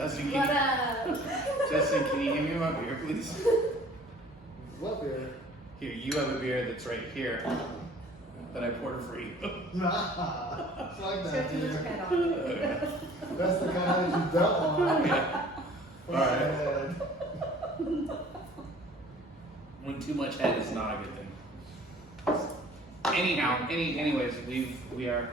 Justin, What up? Justin, can you hand me my beer, please? What beer? Here, you have a beer that's right here that I poured for you. Nah, it's like Show that too much beer. head on. That's the kind that you don't want. Yeah. All right. When too much head is not a good thing. Anyhow, anyways, we are.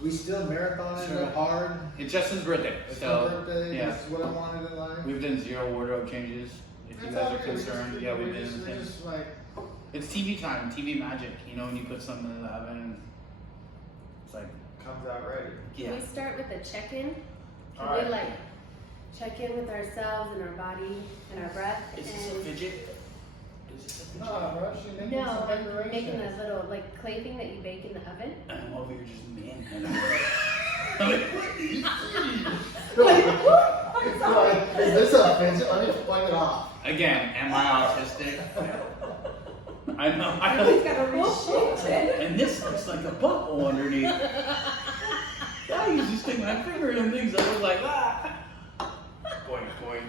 We still marathoning Sure. real hard. It's Justin's birthday, It's so my birthday. yeah. This is what I wanted in life. We've done 0 wardrobe changes. If you It's guys all are good. concerned, yeah, we've we're been. just like, It's TV time, TV magic. You know, when you put something in the oven, it's like, comes out ready. yeah. Can we start with a check-in? Can Alright. we like check in with ourselves and our body and our breath? Is this a and fidget? Is this a fidget? No, bro, she making no, some but decorations. making that little like clay thing that you bake in the oven. I'm over here just man. Is this a fidget? Let me wipe it off. Again, am I autistic? I know. He's gotta reshape it. And this looks like a butthole underneath. I used to stick my finger in things. I was like, ah. Boing, boing.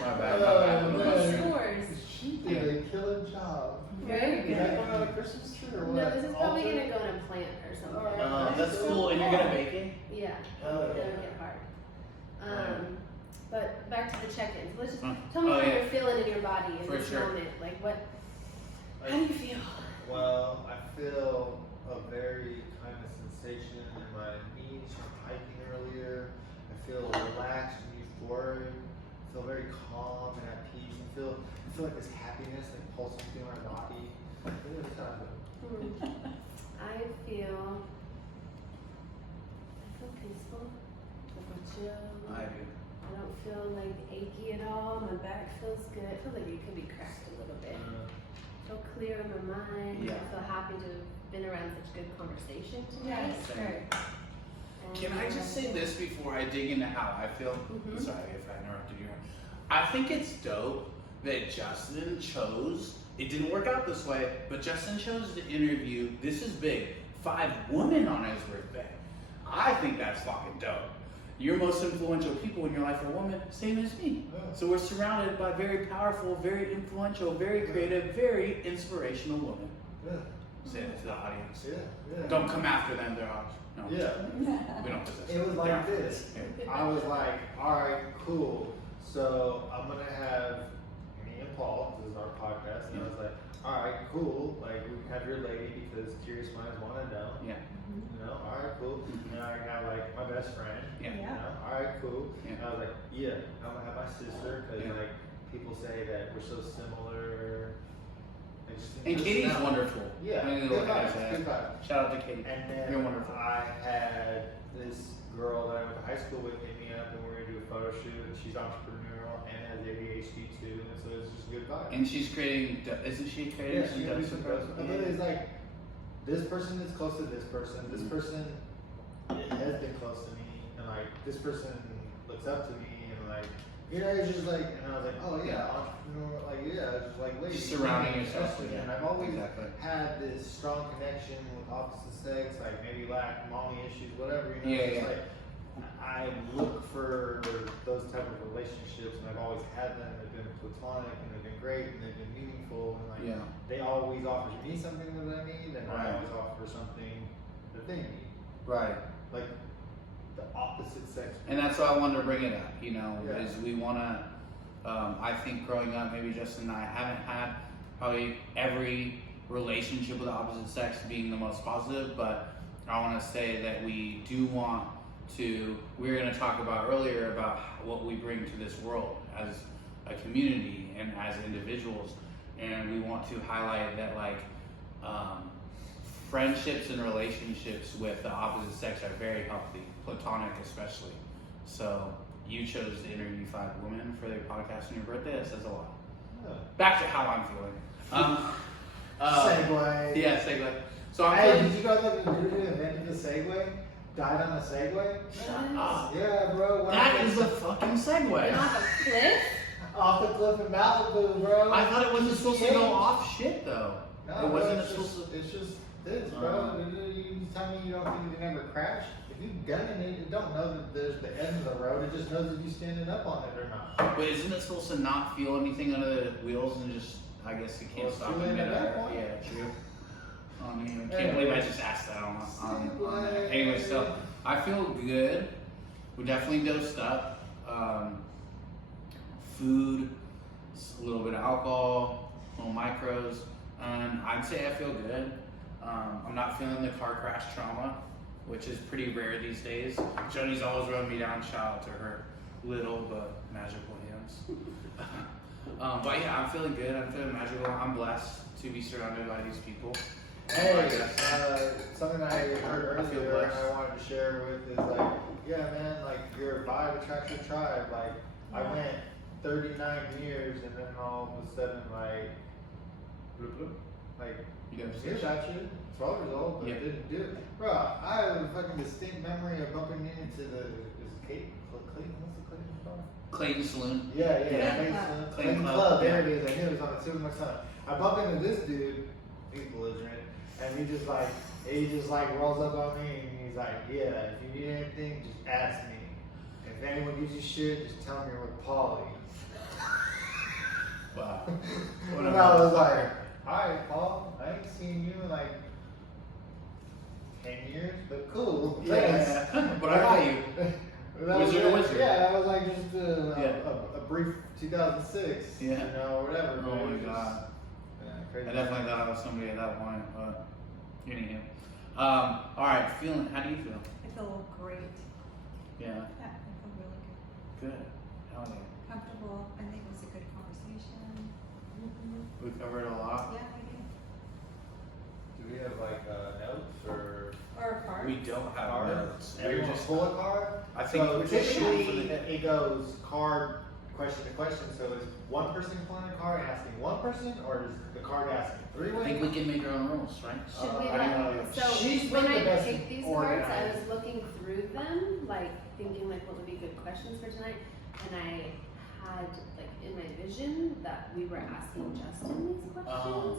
My bad, my bad. Oh, I'm man. not sure. Scores. She did a killer job. Very Is good. that going on a Christmas tree or what? No, this is probably Altar? gonna go in a plant or something. That's cool. And you're gonna bake it? Yeah, Oh, that'll yeah. get hard. But back to the check-ins. Let's just Oh. tell me Oh, how yeah. you're feeling in your body in For this sure. moment. Like what? How do you feel? Well, I feel a very kind of sensation in my knees from hiking earlier. I feel relaxed and euphoric. I feel very calm and at peace. I feel like this happiness like pulsing through my body. Really excited. I feel peaceful. I feel chill. I do. I don't feel like achy at all. My back feels good. I feel like it could be cracked a little bit. I feel clear in my mind. Yeah. I feel happy to have been around such good conversation tonight. Yes. And, Can I just say this before I dig into how I feel? Mhm. Sorry if I interrupted you. I think it's dope that Justin chose, it didn't work out this way, but Justin chose to interview, this is big, 5 women on his birthday. I think that's fucking dope. Your most influential people in your life are women, same as me. Yeah. So we're surrounded by very powerful, very influential, very creative, very inspirational women. Yeah, Say it to the audience. yeah. Don't come after them, they're ours. No, Yeah. we don't possess It was them. like They're this. ours. I was like, all right, cool. So I'm gonna have me and Paul. This is our podcast, and I was like, all right, cool. Like we can have your lady because curious minds want to know. Yeah. You know, all right, cool. Mhm. And I can have like my best friend. Yeah. You know, all right, cool. Yeah. And I was like, yeah. I'm gonna have my sister because Yeah. like people say that we're so similar. Like, just in And Katie's personality. wonderful. Yeah, I mean, good like I vibes, said, good vibes. shout out to Katie. And then You're wonderful. I had this girl that I went to high school with hit me up, and we're gonna do a photo shoot. And she's entrepreneurial and has ADHD too, and so it's just a good vibe. And she's creating, isn't she creating Yeah, some she can do dope some stuff? stuff. But it's like this person is close to this person. This Mhm. person has been close to me, and like this person looks up to me, and like you know, it's just like, and I was like, oh yeah, entrepreneur, like yeah, it's just like ladies. Just surrounding yourself especially. with And I've always Exactly. had this strong connection with opposite sex, like maybe lack mommy issues, whatever. You know, Yeah, it's just yeah. like I look for those type of relationships, and I've always had them. They've been platonic, and they've been great, and they've been meaningful, and like Yeah. they always offer me something that I need, and Right. I always offer something that they need, Right. like the opposite sex. And that's why I wanted to bring it up, you know, Yeah. is we want to, I think growing up, maybe Justin and I haven't had probably every relationship with the opposite sex being the most positive, but I want to say that we do want to, we were going to talk about earlier about what we bring to this world as a community and as individuals, and we want to highlight that like friendships and relationships with the opposite sex are very healthy, platonic especially. So you chose to interview 5 women for their podcast on your birthday. That says a lot. Yeah. Back to how I'm feeling. Segway. Yeah, segue. So I'm Hey, feeling. did you know that the dude who invented the Segway died on a Segway? Shut up. Yeah, bro. That is a fucking Went segue. off a cliff? off the cliff in Malibu, bro. I thought it wasn't supposed to go Yeah. off shit though. No, it bro, wasn't it's supposed just, to. it's just This, bro. You tell me you don't think it never crashed? If you've done it, it don't know that there's the end of the road. It just knows if you're standing up on it or not. But isn't it supposed to not feel anything under the wheels and just, I guess it can't Well, stop too in late at that midair? point. Yeah, true. I mean, can't believe I just asked that on that. Anyway, so I feel good. We definitely dosed up. Food, a little bit of alcohol, little micros, and I'd say I feel good. I'm not feeling the car crash trauma, which is pretty rare these days. Joni's always running me down. Shout out to her little but magical hands. But yeah, I'm feeling good. I'm feeling magical. I'm blessed to be surrounded by these people. Hey, something I heard I feel earlier and blessed. I wanted to share with is like, yeah, man, like your vibe attracts your tribe. Like, I went 39 years and then all of a sudden, like, bloop, bloop, like, You guys here's at you, 12 years old, but Yeah. didn't do it. Bro, I have a fucking distinct memory of bumping into the, is Clayton, what's the Clayton bar? Clayton Saloon. Yeah, Yeah. Clayton Clayton Club. Club, There yeah. it is. I knew it was on the tip of my tongue. I bump into this dude, he's belligerent, and he just like rolls up on me and he's like, yeah, if you need anything, just ask me. If anyone gives you shit, just tell me you're with Paulie. Wow. And I was like, alright, Paul, I ain't seen you in like 10 years, but cool. Thanks. Yeah. But I got you. That Wizard was or it. wizard. Yeah, that was like just Yeah. a brief 2006. Yeah. You know, whatever. Oh but it my was just- god. yeah, crazy. I definitely thought I was somebody at that point, but anyhow. Alright, feeling, how do you feel? I feel great. Yeah, Yeah, I feel really good. good. Hell yeah. Comfortable. I think it was a good conversation. We covered a lot. Yeah, I did. Do we have like notes or Or a card. We don't have cards? notes. We're Everyone just, pull a card? I think So we're just shooting for the typically hip. it goes card question to question. So is one person pulling a card and asking one person, or is the card asking three I think way? we can make our own rules, right? Should we I don't know. so She's when been the I best picked these cards, I organized. was looking through them, like thinking like what would be good questions for tonight, and I had like in my vision that we were asking Justin these questions,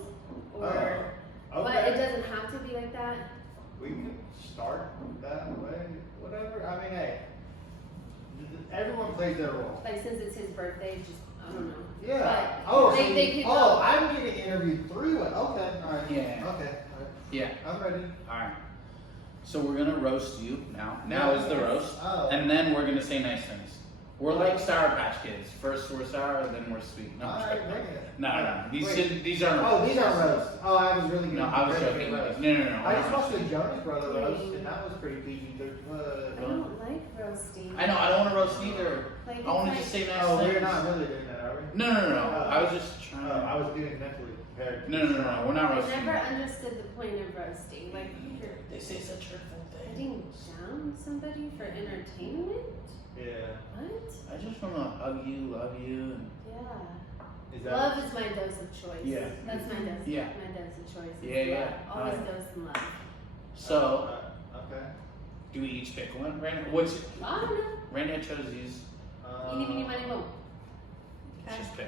or but it doesn't have to be like that. We could start that way. Whatever. I mean, hey, everyone plays their role. Like since it's his birthday, just I don't know. Yeah. But Oh, they could oh, go. I'm getting interviewed three way. Okay. All right. Yeah. Okay. All right. Yeah. I'm ready. Alright. So we're gonna roast you now. Now is the roast. Oh. And then we're gonna say nice things. We're like Sour Patch Kids. First we're sour, then we're sweet. No, I'm All right, joking. bring it. No. These Wait. these aren't Oh, these aren't roasts. Oh, I was really No, getting I was prepared for joking. the roast. No. I just watched the Jonas Brother roast, and that was pretty PG. I don't like roasting. I know, I don't wanna roast either. Like, I wanna it's just like- say nice Oh, things. we're not really doing that, are we? No. I was just trying Oh, I to. was getting mentally prepared. No. We're not I roasting. never understood the point of roasting. Like you're They say such hurtful things. putting down somebody for entertainment. Yeah. What? I just wanna hug you, love you, and Yeah. Is that? Love is my dose of choice. Yeah. That's my dose. Yeah. My dose of choice. is Yeah. love. Always Alright. dose in love. so Okay. do we each pick one? Random. What's I don't know. Random chose these. Eeny, meeny, miny, moe. Okay. Just pick.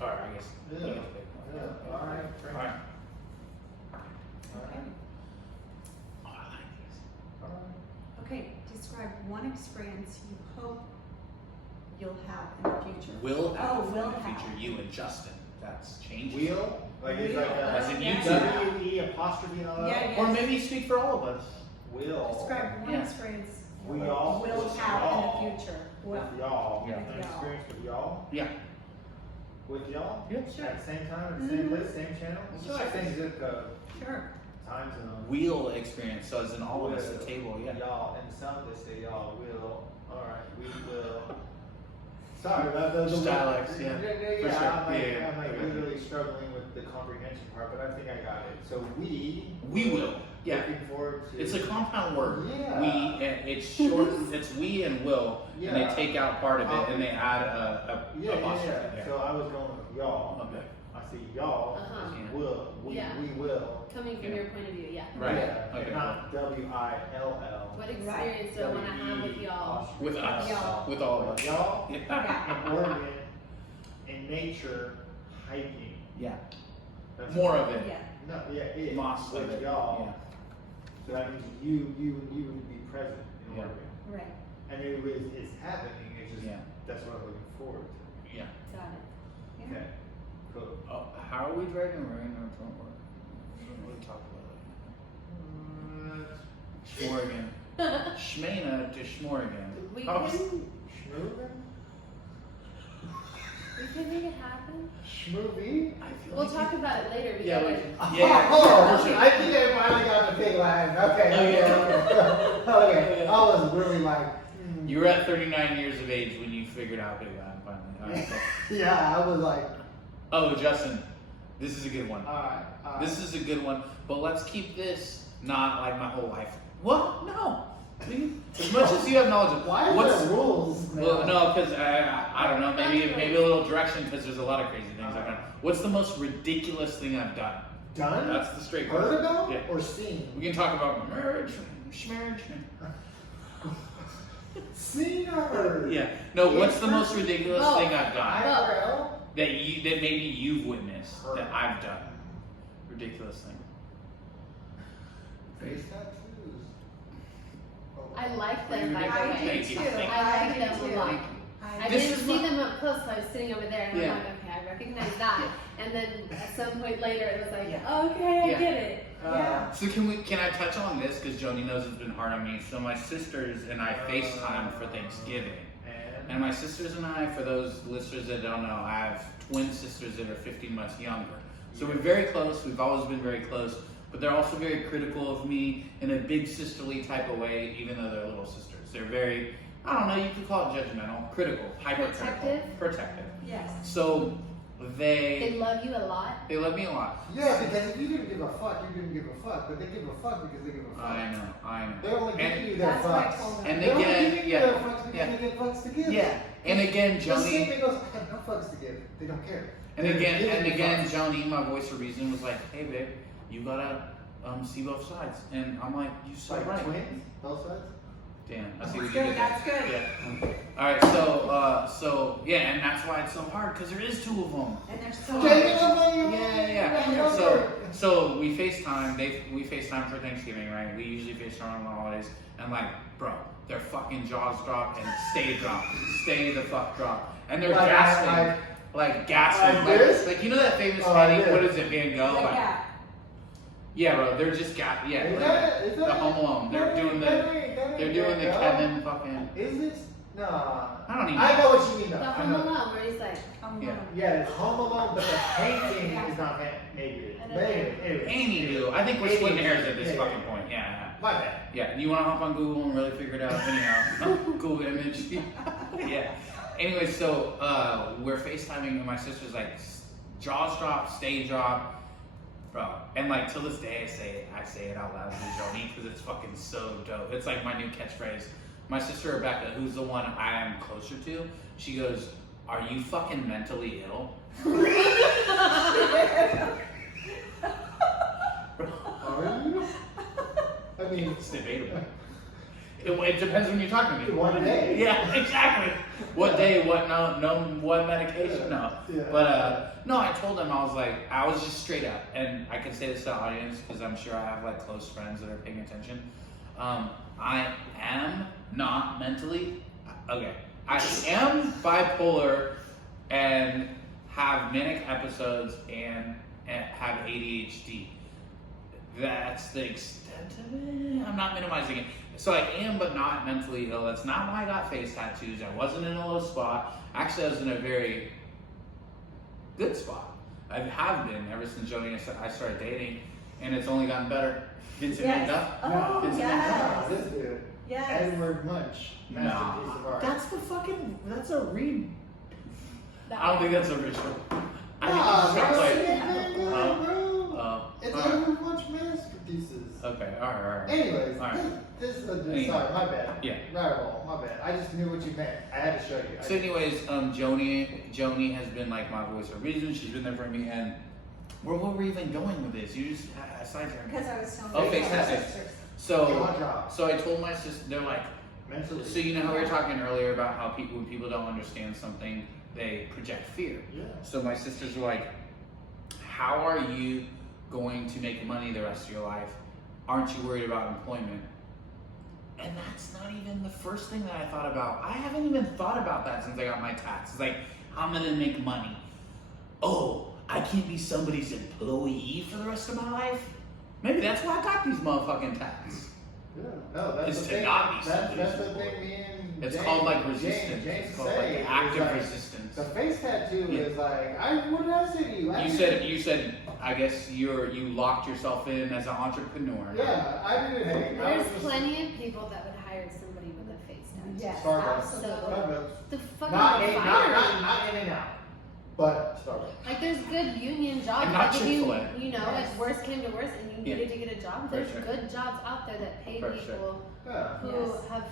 Alright, I guess. Yeah. you guys pick one. Yeah. All right. Alright. All right. Oh, I like these. All right. Okay, describe one experience you hope you'll have in the future. Will have Oh, in will the have. future. You and Justin. That's changed. Wheel? Like it's like As in a you two. W-E apostrophe and all that? Yeah, Or maybe speak for all of us. Will. Describe one Yeah. experience We you all- will just have y'all. in the future. Will. With y'all. Yeah. An With y'all. experience with y'all? Yeah. With y'all? Yeah. Sure. At the same time, at the same Mhm. place, same channel? It's like same zip code, Sure. time zone. Wheel experience. So as in all of us at Will. the table. Yeah. Y'all, and some they say y'all will. Alright, we will. Sorry about those. Just dialects, yeah. Yeah, For sure. I'm like, Yeah. I'm like Okay. literally struggling with the comprehension part, but I think I got it. So we will. Yeah. Looking forward to. It's a compound word. Yeah. We and it's short. It's we and will, and Yeah. they take out part of it and they add a Yeah. apostrophe there. So I was going with y'all. Okay. I see y'all. Uh-huh. Will. Yeah. We will. Coming from Yeah. your point of view, yeah. Right. Yeah. Okay, And not W-I-L-L. What experience do I want to have with y'all? With us. Y'all. With all of us. Y'all. Yeah. In Oregon, in nature, hiking. Yeah. That's More of it. Yeah. No, yeah, it. Moss With like y'all. So that means you would be present in Yeah. Oregon. Right, And it's happening, it's just, Yeah. that's what I'm looking forward to. Yeah. Got it. yeah. Okay, cool. Oh, how are we dragging Rain or don't work? We don't really talk about it. Schmorgan. Schmena to Schmorgan. We Oh, can Schmoovin? make it happen. Schmoovie? I feel We'll like talk about it later. We Yeah, gotta- Yeah. Oh, for sure. I think I finally got the big line. Okay, Oh, yeah. okay. I was really like, You were at 39 years of age when you figured out Big Line finally. All right, so- yeah, I was like, Oh, Justin, this is a good one. alright. This is a good one, but let's keep this not like my whole life. What? No. As much as you have knowledge of Why is what's there rules? well, no, because I don't know, maybe a little direction because there's a lot of crazy things I've done. What's the most ridiculous thing I've done? Done? That's the straight Heard question. about Yeah. or seen? We can talk about marriage. Seen or heard? Yeah. No, what's the most ridiculous Oh. thing I've done IRL? that maybe you've witnessed that I've done? Ridiculous thing. Face tattoos. Oh. I like them, by the I way. Thank you. too. Thank you. I like do them a too. lot. I This didn't is see what- them up close, so I was sitting over there and Yeah. I'm like, okay, I recognize that. And then at some point later, it was like, Yeah. okay, I Yeah. get it. Yeah. So can I touch on this because Joni knows it's been hard on me. So my sisters and I FaceTime for Thanksgiving, and my sisters and I, for those listeners that don't know, I have twin sisters that are 15 months younger. So we're very close. We've always been very close, but they're also very critical of me in a big sisterly type of way, even though they're little sisters. They're very, I don't know, you could call it judgmental, critical, hypercritical, protective. Yes. So They they love you a lot. love me a lot. Yeah, because if you didn't give a fuck, you didn't give a fuck. But they give a fuck because they give a fuck. I know. They only And- give you their That's what I fucks. told them. And They only again, give you yeah, their fucks because yeah. they get fucks to give. Yeah, and again, The same Joni, thing goes, I have no fucks to give. They don't care. and They're again, giving and you again, fucks. Joni, my voice of reason was like, "Hey, babe, you gotta see both sides," and I'm like, "You so Like right." twins, both sides. Damn, I see That's what you good, did that's there. good. Yeah. All right, so yeah, and that's why it's so hard because there is two of them. And there's so Taking much. up on you. Yeah. So we FaceTime. We FaceTime for Thanksgiving, right? We usually FaceTime on the holidays, and like, bro, their fucking jaws drop and stay the fuck drop, and they're Like, gasping, like gasping, like this? like you know that famous Oh, painting. yeah. What is it, Van Gogh? Like Like, that. yeah, bro, they're just yeah, Is like that, is the that Home Alone. They're doing the They're Kevin fucking. Is this? Nah. I don't even. I know what you mean though. The I Home know. Alone, where he's like, Yeah. Yeah, it's Home Alone, but the painting is not maybe. I don't know. Anywho, I think we're splitting hairs at this Yeah. fucking point. Yeah. My bad. Yeah, you want to hop on Google and really figure it out? Anyhow, Google image. Yeah. Anyway, so we're FaceTiming and my sister's like, jaws drop, stage drop, bro. And like till this day, I say it out loud to Joni because it's fucking so dope. It's like my new catchphrase. My sister Rebecca, who's the one I am closer to, she goes, "Are you fucking mentally ill?" Are you? I mean, It's debatable. It depends when you're talking to me. One day. Yeah, exactly. What day? What what medication? No. Yeah. But no, I told them I was just straight up, and I can say this to the audience because I'm sure I have like close friends that are paying attention. I am not mentally okay. I am bipolar and have manic episodes and have ADHD. That's the extent of it. I'm not minimizing it. So I am, but not mentally ill. That's not why I got face tattoos. I wasn't in a low spot. Actually, I was in a very good spot. I have been ever since Joni and I started dating, and it's only gotten better. Gets it Yes. up. Oh, It's yes. This dude, Yes. Edward Munch, masterpiece of No, art. that's a read. that I don't think that's original. I think Nah, it's just that's like, it, bro. It's alright. Edward Munch masterpieces. Okay, alright. Anyways, Alright. this is Anyway. sorry, my bad. Yeah. Rabbit my bad. I just knew what you meant. I had to show you. So anyways, Joni has been like my voice of reason. She's been there for me, and where were we even going with this? You just sidetracked me. Because I was telling Oh, you face about tattoos. sisters. So Jaw drop. so I told my sister, they're like, Mentally. so you know how we were talking earlier about how when people don't understand something, they project fear. Yeah. So my sisters were like, how are you going to make money the rest of your life, aren't you worried about employment? And that's not even the first thing that I thought about. I haven't even thought about that since I got my tats. It's like, I'm gonna make money. Oh, I can't be somebody's employee for the rest of my life? Maybe that's why I got these motherfucking tats. Yeah, no, that's Is the to thing. not be somebody's That's the employee. thing. Me and It's James, called like resistance. James It's called say like active like, resistance. The face tattoo Yeah. is like, what did I say to you? You said, I guess you locked yourself in as an entrepreneur. Yeah, I didn't hate. I There's was just- plenty of people that would hire somebody with a face tattoo. Yes, Starbucks. absolutely. Starbucks. The fucking Not in fire. and out, but Starbucks. Like there's good union jobs. And not like if you, Chick-fil-A. you know, Yes. if worst came to worst and you Yeah. needed to get a job, For there's sure. good jobs out there that pay For sure. people Yeah. who Yes. have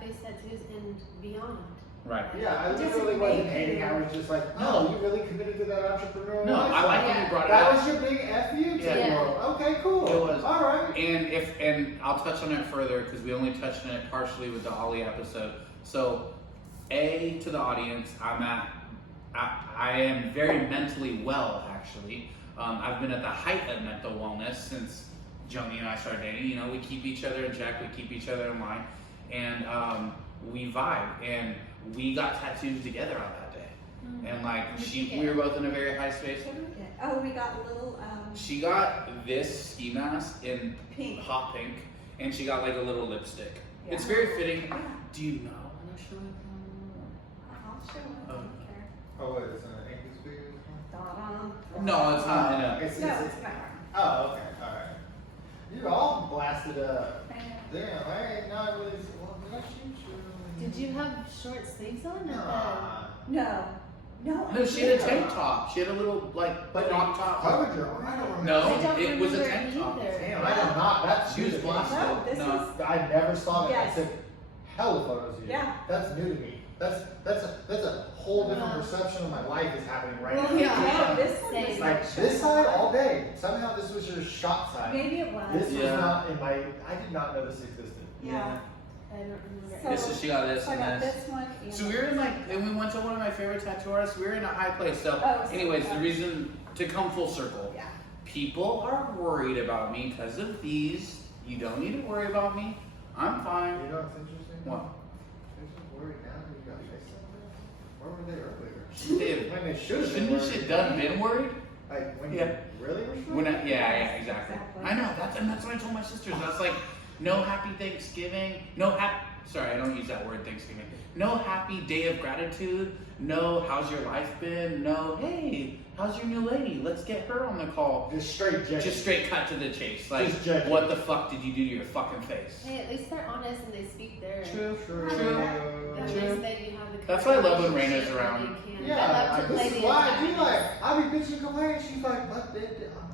face tattoos and beyond. Right. Yeah, I It doesn't literally wasn't make hating. you- I was just like, No. oh, you really committed to that entrepreneurial No, I lifestyle. like when you Yeah. brought it That up. was your big F you to Yeah. Yeah. the world. Okay, cool. It was. All right. And I'll touch on it further because we only touched on it partially with the Ollie episode. So, to the audience, I am very mentally well actually. I've been at the height of mental wellness since Joni and I started dating. You know, we keep each other in check, we keep each other in line, and we vibe. And we got tattoos together on that day. And like we were both in a very high space. Okay. Oh, we got a little, She got this ski mask in pink. hot pink, and she got like a little lipstick. Yeah. It's very fitting. Yeah. Do you know? I'll show it. I don't care. Oh wait, it's an English speaker. Da-dum. No, it's not. No. It's, No, it's, it's not. oh, okay, all right. You all blasted up. Yeah. Damn, I ain't not really. Well, did I shoot you? Did you have short sleeves on? Nah. No. No. No, she had a tank top. She had a little like But crop top. covered your arm. I don't remember. No, I don't it was a remember tank top. either. Damn, I did not. That's She new was to me. blasted. No, this No. is, I never saw that. Yes. I took hella photos of you. Yeah. That's new to me. That's a whole different perception of my life is happening right well, now. Yeah. no, this one Same. is Like like this side all day. Somehow this was your shot side. Maybe it was. This was Yeah. not in my. I did not know this existed. Yeah. I don't remember. So- This is she got this So I got and this. this one. And So we were in like, and we went to one of my favorite tattoo artists. We were in a high place. So, Oh, so- anyways, the reason to come full circle. Yeah. People are worried about me because of these. You don't need to worry about me. I'm fine. You know what's interesting? What? They're so worried now that you got face on there. Where were they earlier? Dude, When they should have been shouldn't this worried. shit done been worried? Like when Yeah. you really were sure? When yeah, exactly. Exactly. I know that's what I told my sisters. I was like, no happy Thanksgiving, sorry, I don't use that word Thanksgiving. No happy day of gratitude. No, how's your life been? No, hey, how's your new lady? Let's get her on the call. Just straight judging. Just straight cut to the chase. Like, Just judging. what the fuck did you do to your fucking face? Hey, at least they're honest and they speak their. True, True. true. At True. least that you have the. That's why I love when relationship Raina's where around. they can- Yeah, I love to play this is the why I do antagonist. like. I'll be bitching complaining. She's like, but they.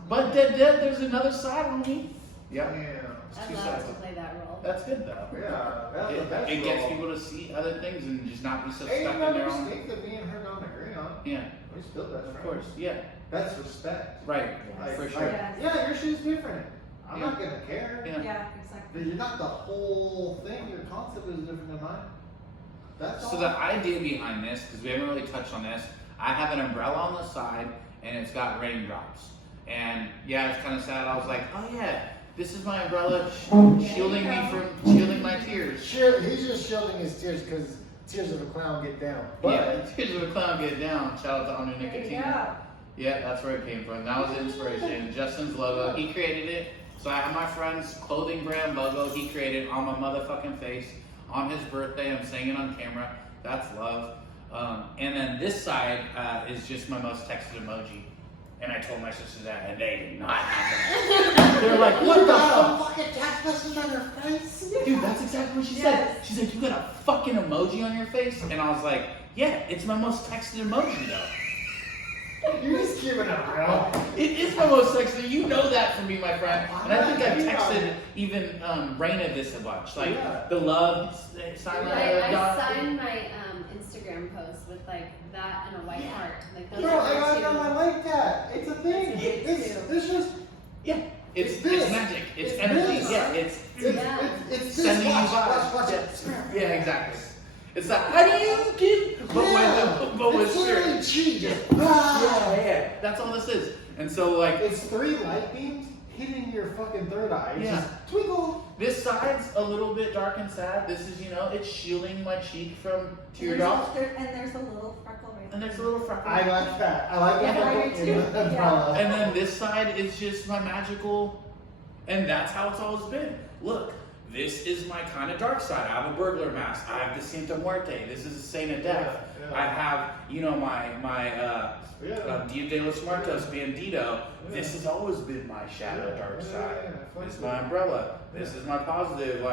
But there's another side on me. Yeah, Damn. it's I two love sides. to play that role. That's good though. Yeah, that's the It, best it gets role. people to see other things and just not be so Ain't stuck in another their own. thing that me and her don't agree on. Yeah, We still best of friends. course. Yeah, That's respect. right. Like, For like, sure. yeah, your shit's different. I'm Yeah. not gonna care. Yeah. Yeah, exactly. You're not the whole thing. Your concept is different than mine. That's So all. the idea behind this, because we haven't really touched on this, I have an umbrella on the side and it's got raindrops. And yeah, it's kind of sad. I was like, oh yeah, this is my umbrella shielding me from shielding my tears. He's just shielding his tears because tears of a clown get down. But Yeah, tears of a clown get down. Shout out to Under There you Nicotine. go. Yeah, that's where it came from. That was the inspiration. Justin's logo, he created it. So I have my friend's clothing brand logo he created on my motherfucking face. On his birthday, I'm saying it on camera. That's love. And then this side is just my most texted emoji. And I told my sisters that, and they did not have that. They're like, what the fuck? fucking text message on your face? Dude, that's exactly what she said. She's like, you got a fucking emoji on your face? And I was like, yeah, it's my most texted emoji though. You're just giving it, bro. It is my most texted. You know that from me, my friend. And I think I've texted even Raina this a bunch. Like Yeah. the love sign. I signed my Instagram post with like that and a white heart. Like those Bro, I are got the I like that. It's a thing. That's a big It's just Yeah, it's this. magic. It's It's energy. this. Yeah, it's Yeah. it's this. sending you Watch vibes. it. Yeah, exactly. It's that. How do you get? But with It's spirit. literally G. Just Yeah, yeah. that's all this is. And so like, It's 3 light beams hitting your fucking third eye. It's Yeah. just twinkle. this side's a little bit dark and sad. This is, it's shielding my cheek from teardrops. And there's a little freckle right there. And there's a little freckle. I like that. I like Yeah, that. I do too. Yeah. And then this side is just my magical, and that's how it's always been. Look, this is my kind of dark side. I have a burglar mask. I have the Santa Muerte. This is a Saint of Death. Yeah. I have, my Dia de los Muertos Bandito. This has always been my shadow dark side. This is my umbrella. This is my positive,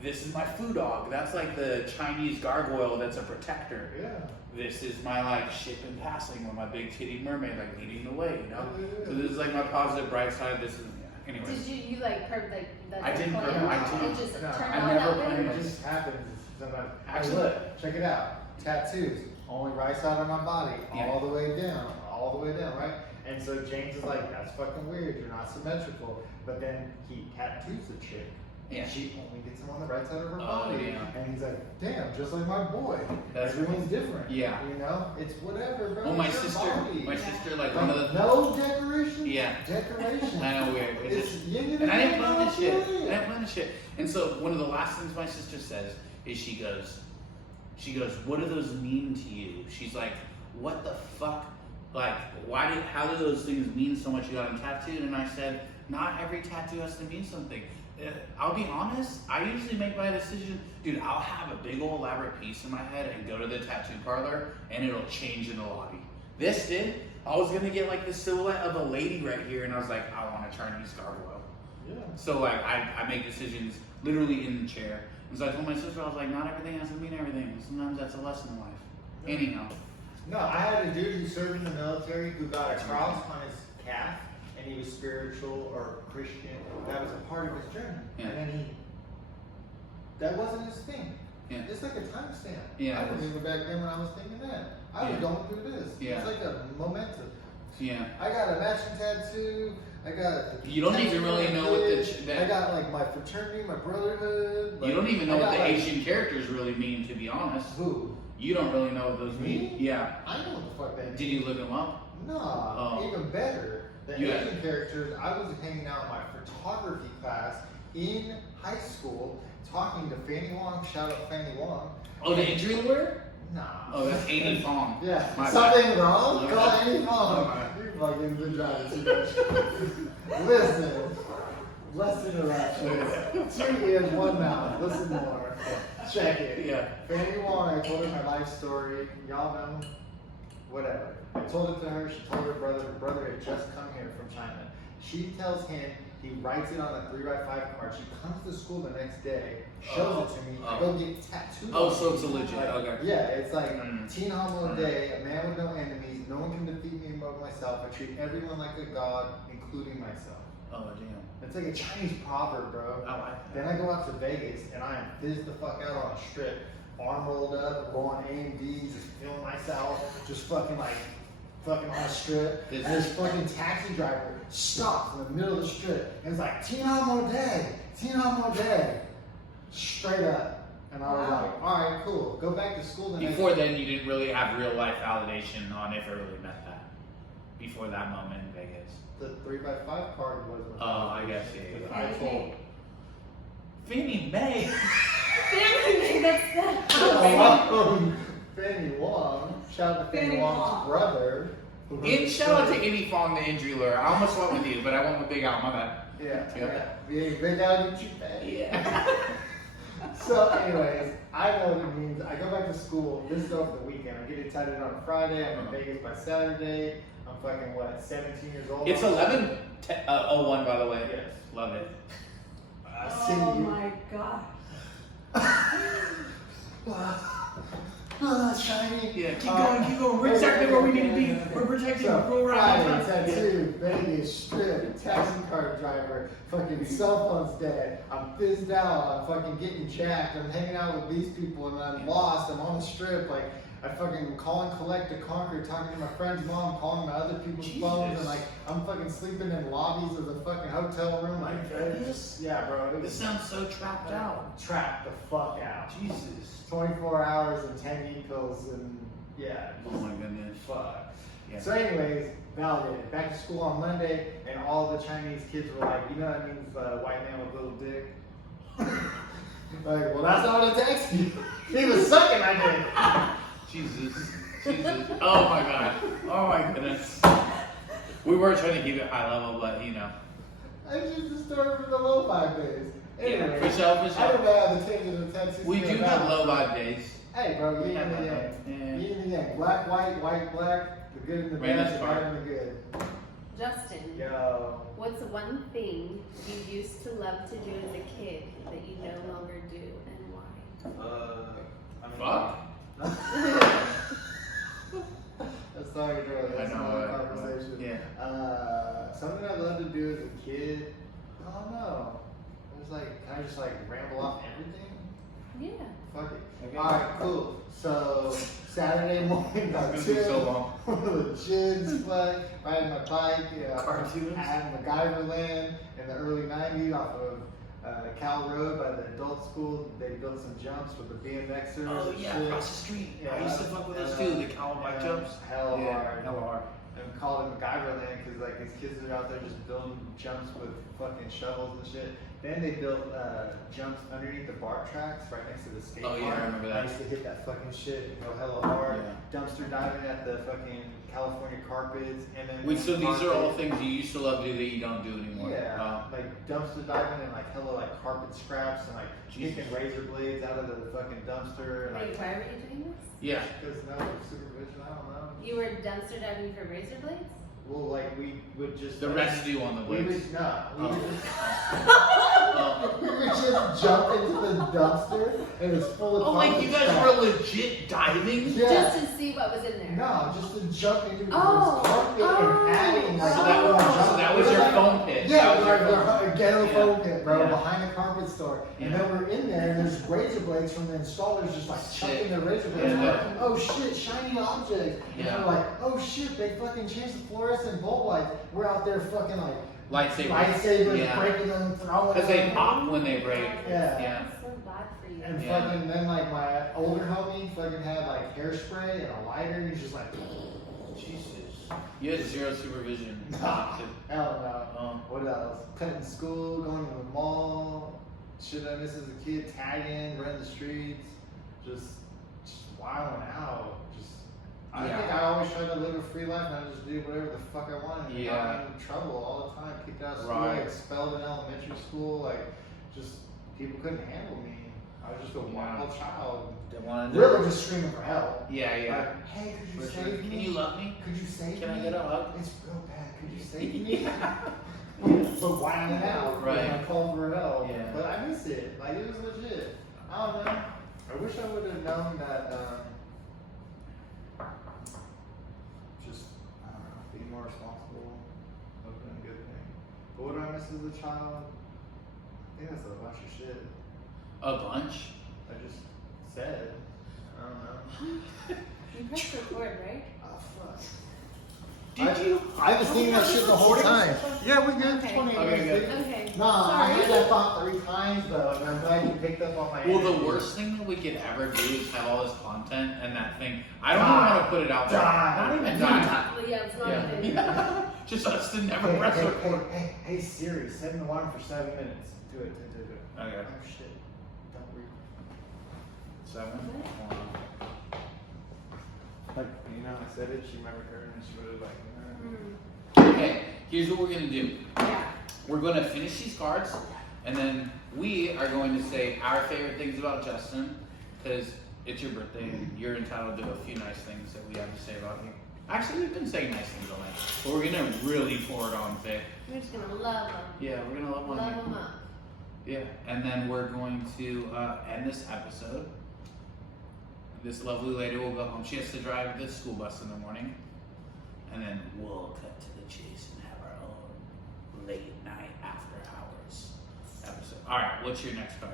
this is my food dog. That's like the Chinese gargoyle that's a protector. Yeah. This is my ship in passing with my big titty mermaid leading the way, Yeah. So this is like my positive bright side. This is anyways. Did you perp that's I didn't plan? perp, I didn't. It just No, turned I out never that way? planned It just happens sometimes. Actually- Look, check it out. Tattoos, only right side of my body, Yeah. all the way down, right? And so James is like, that's fucking weird, you're not symmetrical. But then he tattoos the chick. Yeah. And she only gets him on the right side of her Oh, body. yeah. And he's like, damn, just like my boy. That's Everyone's different. Yeah. It's whatever, bro. Well, my It's your sister, body. one of the. No decoration? Yeah. Decoration. I know, weird. It's yin And I didn't yang, plan this shit. that's it. I didn't plan this shit. And so one of the last things my sister says is she goes, what do those mean to you? She's like, what the fuck? How do those things mean so much you got them tattooed? And I said, not every tattoo has to mean something. I'll be honest, I usually make my decision, dude, I'll have a big old elaborate piece in my head and go to the tattoo parlor and it'll change in the lobby. This did. I was gonna get the silhouette of a lady right here and I was like, I want a Chinese gargoyle. Yeah. So I make decisions literally in the chair. And so I told my sister, I was like, not everything has to mean everything. Sometimes that's a lesson in life. Yeah. Anyhow. No, I had a dude who served in the military who got a cross on his calf, and he was spiritual or Christian. That was a part of his journey. Yeah. And then that wasn't his thing. Yeah. It's like a timestamp. Yeah, I it is. remember back then when I was thinking that. I was Yeah. going through this. Yeah. It's like a momentum. Yeah. I got a matching tattoo. I got. You don't even really know what I got my fraternity, my brotherhood. You don't even know I what got, the Asian characters really mean, to be honest. Who? You don't really know what those Me? mean. Yeah. I know what the fuck that means. Did you look them up? No, Oh. even better. The You Asian characters, I was hanging out in my photography class in high school, talking to Fanny Wong, shout out Fanny Wong. Oh, the injury lawyer? Nah. Oh, that's Amy Fong. Yeah. My Something wrong? My Call bad. Amy My Fong. bad. You fucking been driving too much. Listen. Less interruptions. 2 ears, 1 mouth. Listen more. Check it. Yeah. Fanny Wong, I told her my life story. Y'all know? Whatever. I told it to her. She told her brother. Her brother had just come here from China. She tells him. He writes it on a 3x5 card. She comes to school the next day, shows it to me. I go get tattooed. Oh, on so me. it's a legit. Okay. Yeah, it's like Mm. teen homo day, a man with no enemies. No one can defeat me above myself. I treat everyone like a god, including myself. Oh, damn. It's like a Chinese proverb, bro. I like Then I go out to Vegas and I am fizzed the fuck out on a strip, arm rolled up, going AMD, just feeling myself, just fucking on a strip. Is And this fucking taxi driver stops in the middle of the strip and it's like, teen homo day, straight up. And I was Wow. like, all right, cool. Go back to school the next Before then, you didn't really have real life validation on if it really meant that. Before that moment in Vegas. The 3x5 card was. Oh, I guess, yeah. I told. Fannie Mae. That's that. Fanny Wong. Shout out to Fanny Fanny Wong's Wong. brother. Shout out to Amy Fong, the injury lawyer. I almost went with you, but I went with Big Al. My bad. Yeah. Big out of cheap bag. Yeah. So, anyways, I know what it means. I go back to school. This is over the weekend. I'm getting tatted on Friday. I'm in Vegas by Saturday. I'm fucking 17 years old. It's 11:01, by the way. Yes. Love it. See Oh you. my god. Shiny. Yeah, keep going. We're exactly where we need to be. We're protecting. So, We're around. Friday, tattoo, Vegas, strip, taxi car driver, fucking cell phone's dead. I'm fizzed out. I'm fucking getting jacked. I'm hanging out with these people and I'm lost. I'm on the strip. Like, I fucking call and collect to conquer, talking to my friend's mom, calling my other people's Jesus. phones, and like, I'm fucking sleeping in lobbies of the fucking hotel room. Like, Vegas? yeah, bro. It This was sounds so trapped out. trapped the fuck out. Jesus. 24 hours and 10 pills and yeah. Oh my goodness. Fuck. Yeah. So anyways, validated. Back to school on Monday, and all the Chinese kids were like, you know that means white man with little dick? Like, well, that's not what it takes. He was sucking, I did. Jesus. Oh my god. Oh my goodness. We were trying to keep it high level, but you know. That's just the story from the low vibe days. Anyway, For sure. I don't know how the tangent of Texas. We do have low vibe days. Hey, bro, yin and the yang. Yeah. Yin and the yang. Black, white, black. The good and the Raina's bad, the card. bad and the good. Justin, Yo. what's one thing you used to love to do as a kid that you no longer do, and why? Fuck. That's not your girl. That's I know, another right? conversation. Yeah. Something I love to do as a kid. I don't know. It was like, can I just like ramble off everything? Yeah. Fuck it. Okay. Alright, cool. So Saturday morning, It's about gonna be 2, so long. legit as fuck, riding my bike, Cartoons? at MacGyver Land in the early 90s off of Cal Road by the adult school. They built some jumps with the BMXers Oh and yeah, shit. across the street. I Yeah. used to fuck with those too. The cow bike jumps. Hell hard. Hell hard. And called it MacGyver Land because like these kids are out there just building jumps with fucking shovels and shit. Then they built jumps underneath the BART tracks right next to the skate Oh, park. yeah, I remember that. I used to hit that fucking shit and go hella hard. Yeah. Dumpster diving at the fucking California carpets and then. Wait, so these are all things you used to love to do that you don't do anymore? Yeah, like dumpster diving and like hella like carpet scraps and like Jesus. kicking razor blades out of the fucking dumpster. And, Wait, like, why were you doing this? Yeah. because no supervision, I don't know. You were dumpster diving for razor blades? Well, like we would just The residue on the we blades. would no, we Oh. would just Oh. we would just jump into the dumpster and it's full of. Oh, like you guys carpet were legit diving? scraps. Yeah. Just to see what was in there. No, just to jump into Oh, this carpet and adding like So that was, so that was your phone pit. Yeah, That was like your phone the ghetto Yeah. phone pit, bro, Yeah. behind the carpet store. And Yeah. then we're in there, and there's razor blades from the installers just like Shit. chucking the razor blades. Yeah. We're like, oh shit, shiny object. And Yeah. we're like, oh shit, they fucking changed the fluorescent bulb light. We're out there fucking like lightsabers, Yeah. breaking them, throwing Because they them. pop when they break. Yeah. Yeah. That's so bad for you. And Yeah. fucking then like my older homie fucking had like hairspray and a lighter, and he's just like, Jesus. You had zero supervision. hell no. Oh. What else? Cutting school, going to the mall, shit I miss as a kid, tagging, running the streets, just wilding out. I Yeah. think I always tried to live a free life and I just do whatever the fuck I wanted. And Yeah. I got in trouble all the time, kicked out of school, Right. expelled in elementary school, like just people couldn't handle me. I was just a wild child. Didn't want to Really just screaming for help. Yeah, yeah. Like, hey, could you For sure. save me? Can you love me? Could you save Can me? I get a hug? It's real bad. Could you save me? Yeah. But wilding out. Right. I called for help. Yeah. But I miss it. Like it was legit. I don't know. I wish I would have known that. Just I don't know. Be more responsible. Would have been a good thing. But what do I miss as a child? I think that's a bunch of shit. A bunch? I just said. I don't know. You pressed record, right? Oh fuck. Did you? I was thinking that shit the whole time. Yeah, we're good. Okay. 20 Okay, minutes. good. Okay. Nah, I Sorry. had that thought 3 times though, and I'm glad you picked up on my. Well, the energy. worst thing that we could ever do is have all this content and that thing. I don't even want to put it out there. Die. Not even Die. die. Yeah, it's not Yeah. even. Yeah. Just us to never press record. Hey Siri, set an alarm for 7 minutes. Do it. Okay. Oh shit. Don't read. 7. Like, you know, I said it, she remembered her, and she would have like, Okay, here's what we're going to do. Yeah. We're going to finish these cards, and then we are going to say our favorite things about Justin, because it's your birthday, and you're entitled to a few nice things that we have to say about you. Actually, we've been saying nice things all night, but we're going to really pour it on today. We're just gonna love them. Yeah, we're going to love on Love you. them up. Yeah, and then we're going to end this episode. This lovely lady will go home. She has to drive the school bus in the morning. And then we'll cut to the chase and have our own late night after hours episode. Alright, what's your next card?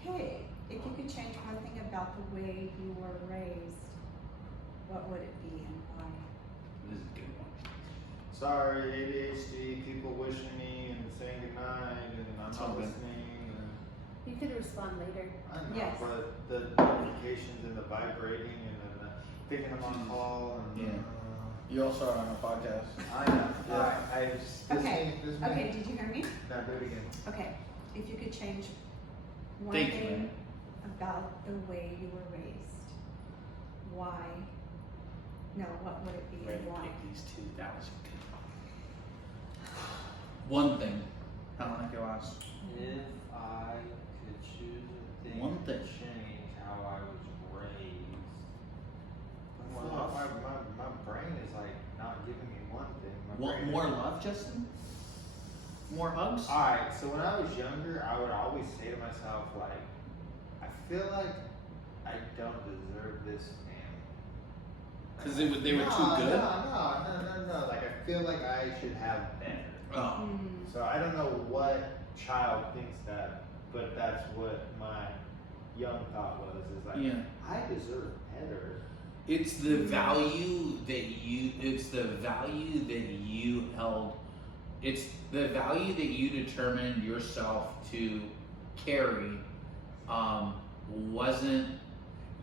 Okay, if you could change one thing about the way you were raised, what would it be and why? This is a good one. sorry, ADHD, people wishing me and saying goodnight, and I'm It's all not good. listening. And You could respond later. I know, Yes. but the notifications and the vibrating and then thinking I'm on call and. Yeah. You also are on a podcast. I know. Yeah. I just, Okay. this Okay, me. did you hear me? Now do it again. Okay, if you could change one Thank you, thing ma'am. about the way you were raised, why? No, what would it be Ready and to why? pick these two. That was good. One thing. How long I go last? If I could choose a thing One to thing. change how I was raised, I feel Love. like my brain is like not giving me one thing. My Want brain more is- love, Justin? More hugs? Alright, so when I was younger, I would always say to myself, like, I feel like I don't deserve this family. Because they were No, too good? No. Like, I feel like I should have better. Oh. Mm, So I don't know what child thinks that, but that's what my young thought was. Is like, Yeah. I deserve better. It's the value that you held. It's the value that you determined yourself to carry.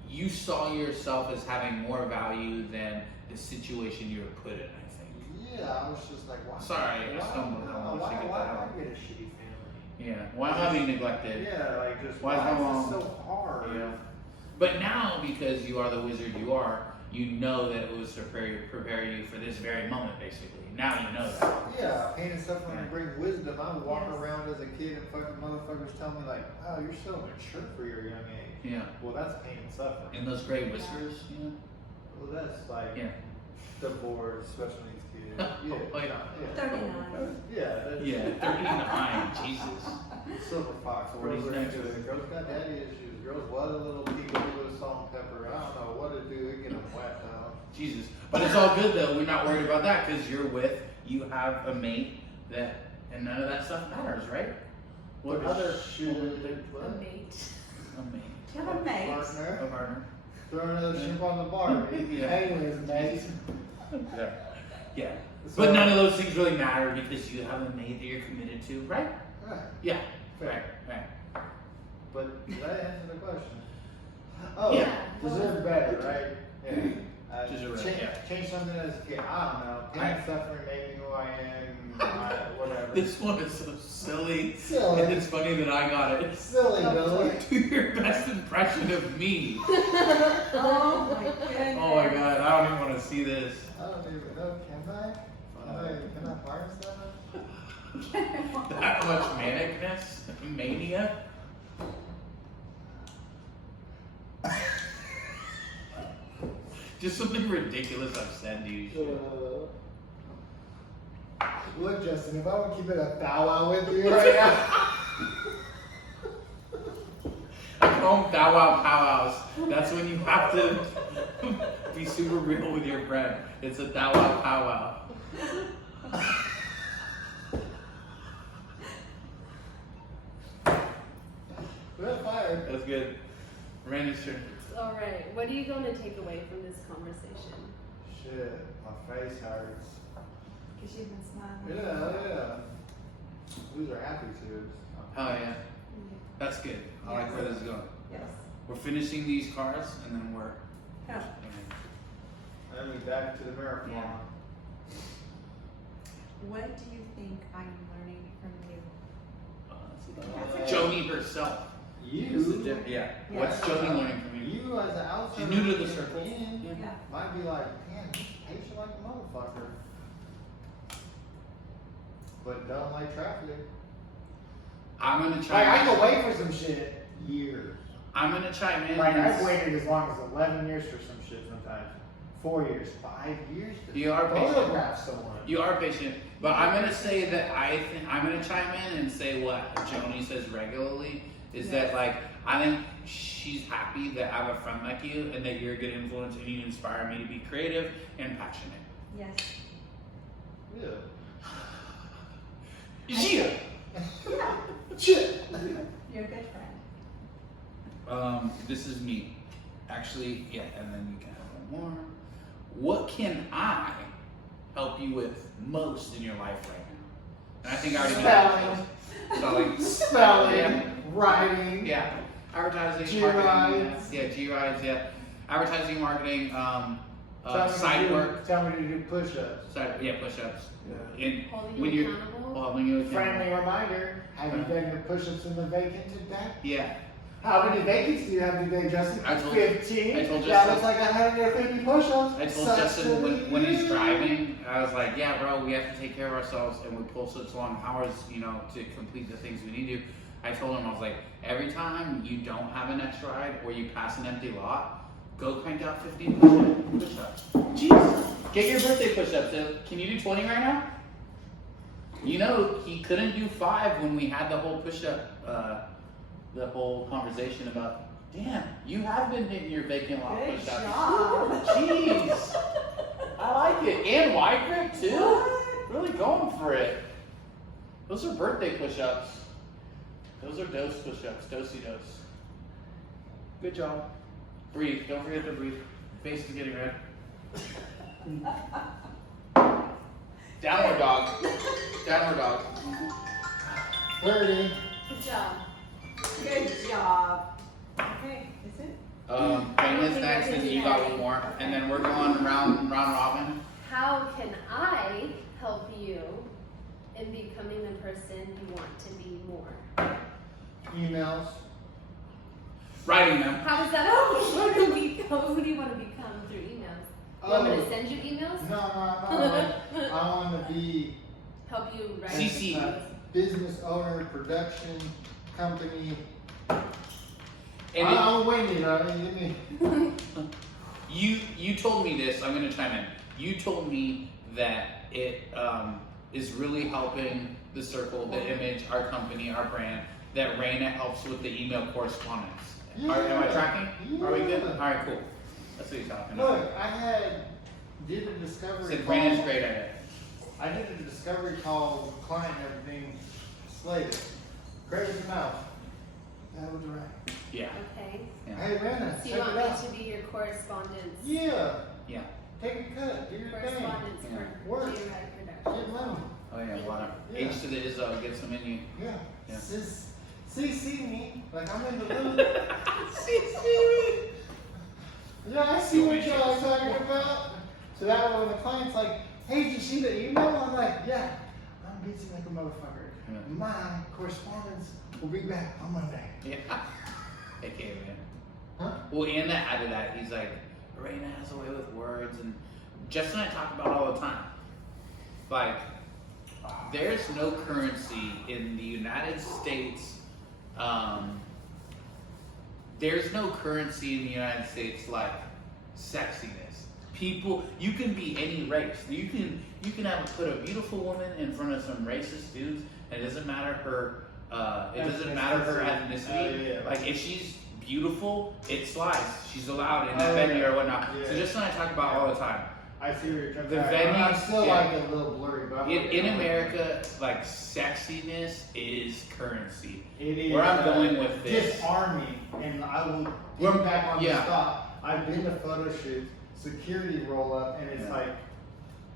You saw yourself as having more value than the situation you were put in, I think. Yeah, I was just like, why? Sorry, I stumbled on why, once you get why that did out. I get a shitty family? Yeah. Why am I being neglected? Yeah, like just Why is my why mom- is this so hard? Yeah. But now, because you are the wizard you are, you know that it was to prepare you for this very moment, basically. Now you know that. Yeah, pain and suffering Yeah. bring wisdom. I would walk Yes. around as a kid and fucking motherfuckers tell me like, "Oh, you're so mature for your young age." Yeah. Well, that's pain and suffering. And those gray whiskers, you know? Well, that's like Yeah. divorce, special needs kids. Yeah, Oh, yeah. 39. Yeah, that's Yeah, 39, Jesus. Silver fox. What What is is next? into it? Girls got daddy issues. Girls what a little people with salt and pepper. I don't know what to do. It get them wet though. Jesus. But it's all good though. We're not worried about that because you have a mate and none of that stuff matters, right? What But other should A mate. A mate. Do you have a mate? A partner? partner. Throw another shrimp on the bar. Baby. Yeah. Anyways, mate. Yeah. Yeah. So- But none of those things really matter because you have a mate that you're committed to, right? Right. Yeah. Fair. Right. But did I answer the question? Oh, Yeah. deserve better, right? Yeah. Deserve change, better, change something as a kid. I don't know. Pain and suffering made me who I am. Whatever. This one is so silly. Silly. And it's funny that I got it. Silly, Billy. Do your best impression of me. Oh my goodness. Oh my god, I don't even want to see this. I don't even know. Can I? Can I fire stuff? That much manicness? Mania? Just something ridiculous I've said to you. Look, Justin, if I would keep it a bow wow with you right now. I call them bow wow powwows. That's when you have to be super real with your friend. It's a bow wow powwow. We're fired. That's good. Randy's turn. All right. What are you going to take away from this conversation? Shit, my face hurts. Because you've been smiling. Yeah. These are happy tears. Oh yeah. That's good. I like where this is going. Yes. We're finishing these cards and then we're. Yeah. And then we back to the marathon. Yeah. What do you think I am learning from you? Joni herself. You, Yeah. Yes. What's Joni learning from you? you as an outsider, She's new to the looking circle. in, Yeah. might be like, damn, he's patient like a motherfucker. But don't like traffic. I'm gonna Like, chime I in. can wait for some shit. Years. I'm gonna chime in. Like, and I've waited as long as 11 years for some shit sometimes. 4 years. 5 years to You are patient. Photograph someone. You are patient, but I'm gonna say that I'm gonna chime in and say what Joni says regularly is that like I think she's happy that I have a friend like you and that you're a good influence and you inspire me to be creative and passionate. Yes. Yeah. Yeah. Yeah. Shit. You're a good friend. This is me. Actually, yeah, and then you can have one more. What can I help you with most in your life right now? And I think I already know. Spelling. Spelling. Yeah. Writing. Yeah. Advertising, G-rides. marketing. Yeah, G-rides, yeah. Advertising, marketing, side work. Tell me to do push-ups. Push-ups. Yeah. And Holding when you you're accountable. holding you Friendly accountable. reminder, have you done your push-ups in the vacanted day? Yeah. How many vacants do you have today, Justin? I told- 15. I told That Justin- looks like 150 push-ups. I told Sucks Justin to when be he's you. driving, I was like, yeah, bro, we have to take care of ourselves and we pull such long hours, to complete the things we need to. I told him, I was like, every time you don't have a next ride or you pass an empty lot, go crank out 15 push-ups. Jeez, get your birthday push-ups. Can you do 20 right now? He couldn't do 5 when we had the whole push-up, the whole conversation about, damn, you have been hitting your vacant lot Good push-ups. job. Jeez, I like it. And wide grip too. Really going for it. Those are birthday push-ups. Those are dose push-ups. Dosey dose. Good job. Breathe. Don't forget to breathe. Face is getting red. Downward dog. Downward dog. 30. Good job. Good job. Okay, is it? Raina's next, and you got one more, and then we're going round robin. How can I help you in becoming the person you want to be more? Emails. Writing them. How does that help? Who do you want to become through emails? You want me to send you emails? No. I want to be Help you write CC. emails? business owner, production company. And I'm waiting, give me. you told me this. I'm gonna chime in. You told me that it is really helping the circle, the image, our company, our brand. That Raina helps with the email correspondence. Am I tracking? Are we good? Yeah. All right, cool. That's what you're talking about. Look, did a discovery Said call. Raina's great at it. I did a discovery call with the client and everything slated. Great as a mouse. That was right. Yeah. Okay. Yeah. Hey, Raina, So check you want it me out. to be your correspondence? Yeah. Yeah. Take a cut. Do your thing. Correspondence Yeah. for Work. J-Ride Get Productions. money. Oh yeah. Water. Yeah. H to the Izzo gets them in you. Yeah. Yeah. CC me. Like I'm in the loop. CC me. Yeah, I see Go what make y'all are it. talking about. So that way when the client's like, hey, did you see the email? I'm like, yeah. I'm busy like a motherfucker. Yeah. My correspondence will be back on Monday. Yeah. Okay, man. Huh? Well, and that added that he's like, Raina has a way with words, and Justin and I talk about it all the time. Like, there's no currency in the United States. There's no currency in the United States like sexiness. People, you can be any race. You can put a beautiful woman in front of some racist dudes, and it doesn't matter her. It doesn't matter her ethnicity. Yeah. Like if she's beautiful, it slides. She's allowed in that Oh, venue yeah. or whatnot. Yeah. So just what I talk about all the time. I see where you're coming The from. venue- I'm still yeah. like a little blurry, but I'm In America, like sexiness is currency. it is where I'm going with this- disarm me, and I will Where- get back on yeah. the stop. I've been to photo shoots, security roll up, and it's Yeah. like,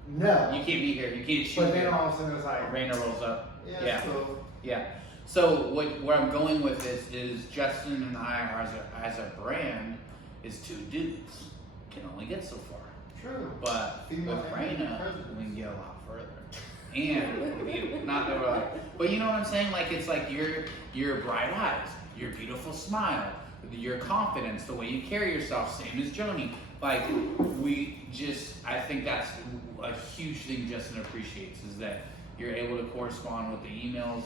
no. You can't be here. You can't shoot But then here. all of a sudden it's like, Raina rolls up. yeah, Yeah. so Yeah. So where I'm going with this is Justin and I are as a brand is two dudes can only get so far. true. But Female with and Raina, president. we can get a lot further. And with you, not that we're like, but you know what I'm saying? Like it's like your bright eyes, your beautiful smile, your confidence, the way you carry yourself, same as Joni. Like I think that's a huge thing Justin appreciates is that you're able to correspond with the emails.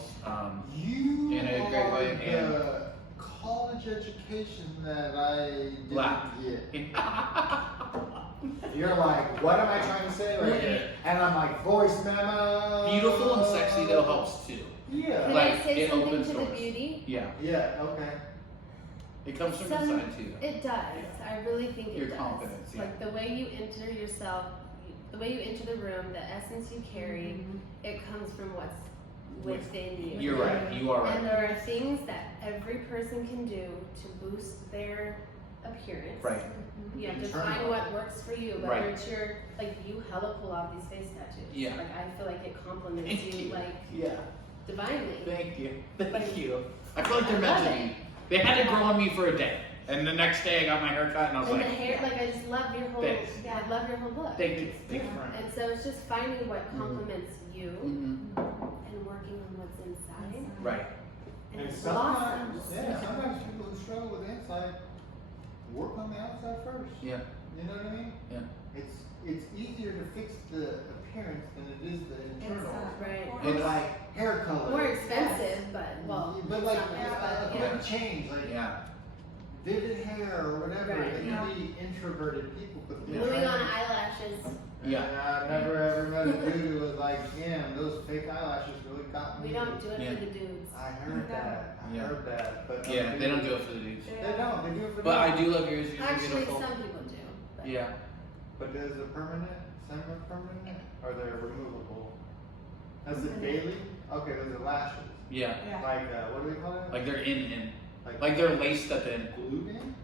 You In a are great way, and- the college education that I didn't Black. get. You're like, what am I trying to say right here? And I'm like, voice memo. Beautiful and sexy though helps too. Yeah. Can Like, I say it something opens to doors. the beauty? Yeah, Yeah, okay. it comes from Some- inside too. It does. I really think it Your does. confidence, yeah. Like the way you enter yourself, the way you enter the room, the essence you carry, it comes from what's within you. You're right. You are And right. there are things that every person can do to boost their appearance. Right. You have to Internal. find what works for you. Whether Right. it's your, like you hella pull off these face tattoos. Yeah. Like I feel like it compliments Thank you you. like Yeah. divinely. Thank you. Thank you. I feel like they're I meant love to be. They had to grow on me for a day. And the next day I got my hair cut and I was And like, the hair, like I just love your whole, Thanks. yeah, I love your whole look. thank you, thank you. And so it's just finding what complements you Mm-hmm. and working on what's inside. Right. And And it sometimes, blossoms. yeah, sometimes people who struggle with inside work on the outside first. Yeah. You know what I mean? Yeah. It's easier to fix the appearance than it is the internal. Right. And like hair color. More expensive, but well, But like not much, a but yeah. quick change, like Yeah. vivid hair or whatever. Right. It Yeah. can be introverted people, but Yeah. Gluing on eyelashes. Yeah. And I never ever met a dude who was like, damn, those fake eyelashes really got me. We don't do it Yeah. for the dudes. I heard that. I Yeah. heard that. But Yeah, they don't do it for the dudes. They don't. They do it for But I them. do love yours. Yours are Actually, beautiful. some people do. But Yeah. But is it permanent? Semi-permanent? Or they're removable? Is it daily? Okay, those are lashes. Yeah. Yeah. Like, what do they call it? Like they're in. Like they're laced up in. glued in?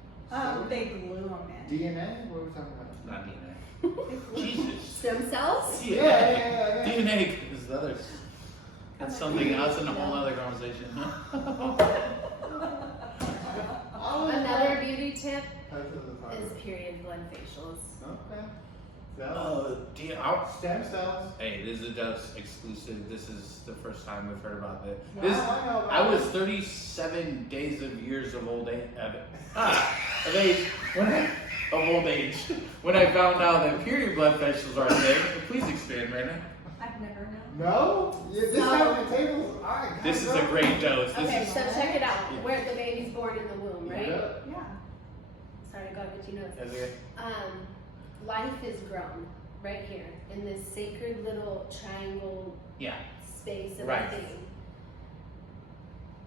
They glue them in. DNA? What are we talking about? Not DNA. Jesus. stem cells? Yeah. DNA is the other. That's something else in a whole other conversation. Another beauty tip That's what the part is is. period blood facials. Okay. So, Oh, dear. I'll- stem cells. Hey, this is a Dove's exclusive. This is the first time we've heard about this. No, This I know about I was it. 37 days of years of old age. Of age. Of old age. When I found out that period blood facials are a thing. Please expand, Raina. I've never known. No? Yeah, this So- how the tables. Alright. This is a great dose. This Okay, is so check it out. Where the baby's born in the womb, right? Yeah. Yeah. Sorry, I gotta get you notes. okay. Life is grown right here in this sacred little triangle Yeah. space of Right. everything.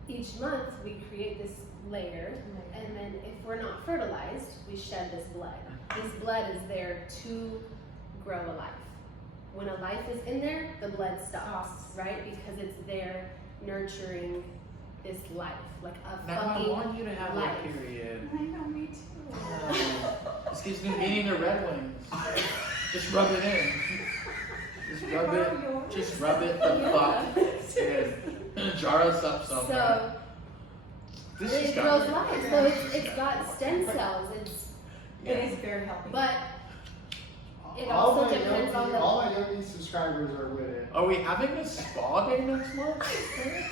Each month we create this layer, and then if we're not fertilized, we shed this blood. This blood is there to grow a life. When a life is in there, the blood stops, right? Because it's there nurturing this life, like a Now I fucking want you to have life. a period. I know, me too. This gives me eating the Red Wings. Just rub it in. Just rub it. Just rub it the fuck in. Jar us up somewhere. So This it just grows got life. So it's got stem cells. It is very healthy. But it All also my depends Yogi- on the. All my Yogi subscribers are with it. Are we having a spa day next month?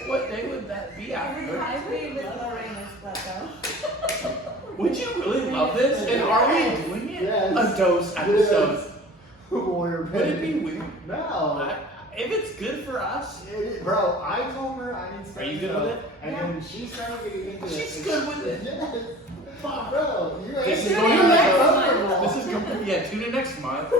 What day would that be I after? would love Lorena's blood though. Would you really love this? And are we doing it? Yes. A dose episode. Warrior Would it be weird? No. If it's good for us, Bro, I told her I need Are you good cells, with it? And Yeah. then she started getting into it. She's and good with it. Yes. Fuck. Bro, you ain't This is Tune going in on next the month. This is going. Yeah, tune in next month.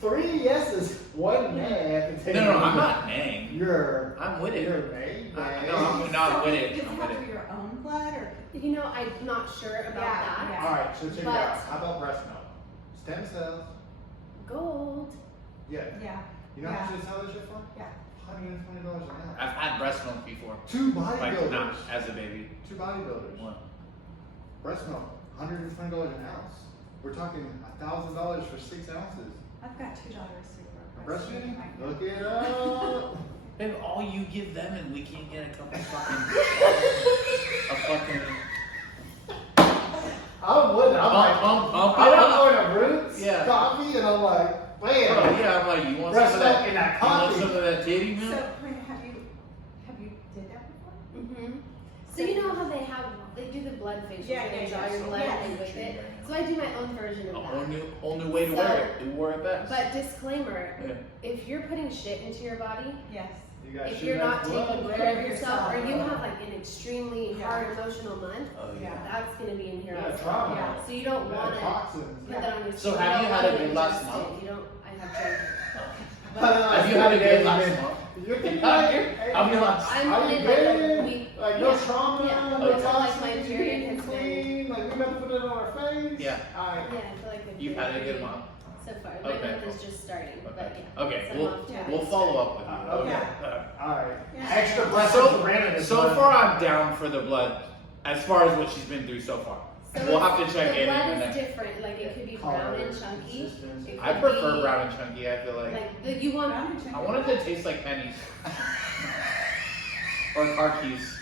3 yeses, 1 nay at the No, table. I'm not naying. You're I'm with it. You're nay. No, nay. I'm not with it. Does it I'm have with to it. be your own blood or? You know, I'm not sure about that. Yeah. Alright, so check it But- out. How about breast milk? Stem cells. Gold. Yeah. Yeah. You know how much they sell this shit for? Yeah. $120 an ounce. I've had breast milk before. 2 Like bodybuilders. not as a baby. 2 bodybuilders. What? Breast milk, $120 an ounce. We're talking $1,000 for 6 ounces. I've got 2 daughters who are Breastfeeding? right now. Look it up. And all you give them, and we can't get a couple fucking. A fucking. I'm with it. I'm like, Pump I'm it up. going to Roots Yeah. coffee, and I'm like, Bro, man. yeah, I'm like, you want Breast some of that? milk in that You want coffee. some of that titty So, milk? Raina, have you did that before? Mm-hmm. So you know how they do the blood facials, Yeah, they yeah, draw yeah. your blood Yeah. and they whip it. So I do my own version A of whole that. new way to So- wear it. You wore it best. But disclaimer, Yeah. if you're putting shit into your body, Yes. You got if shit you're out not of blood. taking care of yourself, or you have like an extremely Yeah. hard emotional month, Oh yeah. that's gonna be in here Yeah, also. trauma. Yeah. So you don't Yeah, wanna toxins. put that on your So skin. have you don't had a wanna good last ingest it. month? You don't, I have tried. Have you had a good last month? You're How many months? I'm Are only you like a good? week. Like no Yeah. trauma, Yeah. no I feel like my toxins, you period eating has been. clean, like we never put it on our face. Yeah. Alright. Yeah, I feel like I've You've been had a good pretty- month? So far, my Okay. month is just starting, but Okay. yeah. Okay. it's a We'll month to we'll get follow started. up with you. Okay. Yeah. Alright. Yeah. Extra blessings So, for Brandon this so month. far, I'm down for the blood. As far as what she's been through so far, So we'll have it's- to check the in blood the is next. different. Like it could be Color, brown and chunky. consistency. It I could prefer be, brown and chunky. I feel like you want. I want it to taste like pennies or car keys.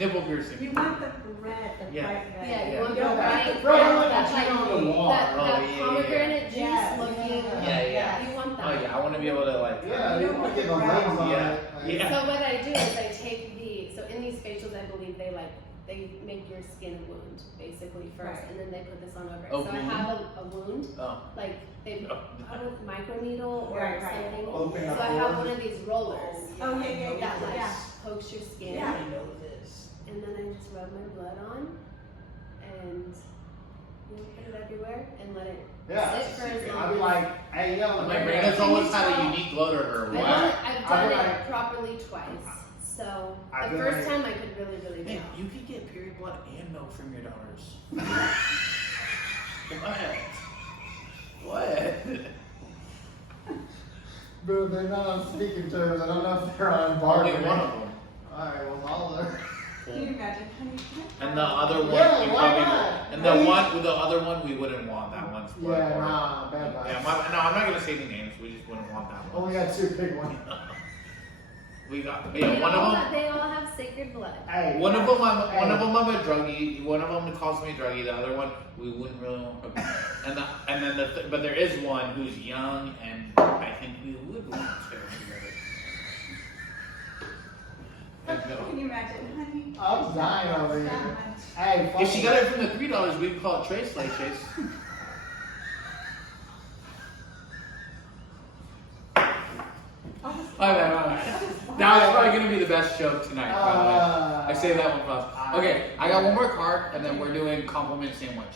Nipple piercing. You want the red, the Yeah. bright red. Yeah, you Yeah. want You the don't want bright, the bright one that, that's on the wall. that Oh, yeah, pomegranate juice yeah. looking. Yeah. You want that. Oh yeah, I want to be able to like. Yeah, You you don't want to get the want legs on Yeah. it. Like, Yeah. So what I do is I take so in these facials I believe they make your skin a wound basically first, Right. and then they put this on over it. Oh, So I wound? have a wound, Oh. like they Oh. put a microneedle or Right, right. something. Open So up I have pores. one of these rollers Oh, yeah, that like yeah. pokes your skin, Yeah. know this. and then I just rub my blood on, and put it everywhere and let it Yeah. sit for as long I'd be as. like, hey, yo, Like man, Raina's can always you had a tell- unique glow to her. I've What? done I'd be it like- properly twice. So I'd the be first like- time I could really Man, tell. you could get period blood and milk from your daughters. What? Bro, they're not on speaking terms. I don't know if they're on Only bargaining. one of them. Alright, well, all of them. Can you imagine, honey? And the other one, Yeah, we why probably not? and the other one, we wouldn't want that one's blood. Yeah, or- nah, bad vibes. Yeah, no, I'm not gonna say any names. We just wouldn't want that one. Only got two big ones. We got They one all of them. have, they all have sacred blood. Hey, One of them, I'm Hey. a druggie. One of them calls me a druggie. The other one, we wouldn't really want. Okay. And then but there is one who's young, and I think we would want to stay together. Can you imagine, honey? I'm dying over That here. much. Hey, fuck If she got it from the $3, we'd call it Trace Lay Chase. My bad. That was probably gonna be the best joke tonight. By the way. I say that one first. Okay, I got one more card, and then we're doing compliment sandwich.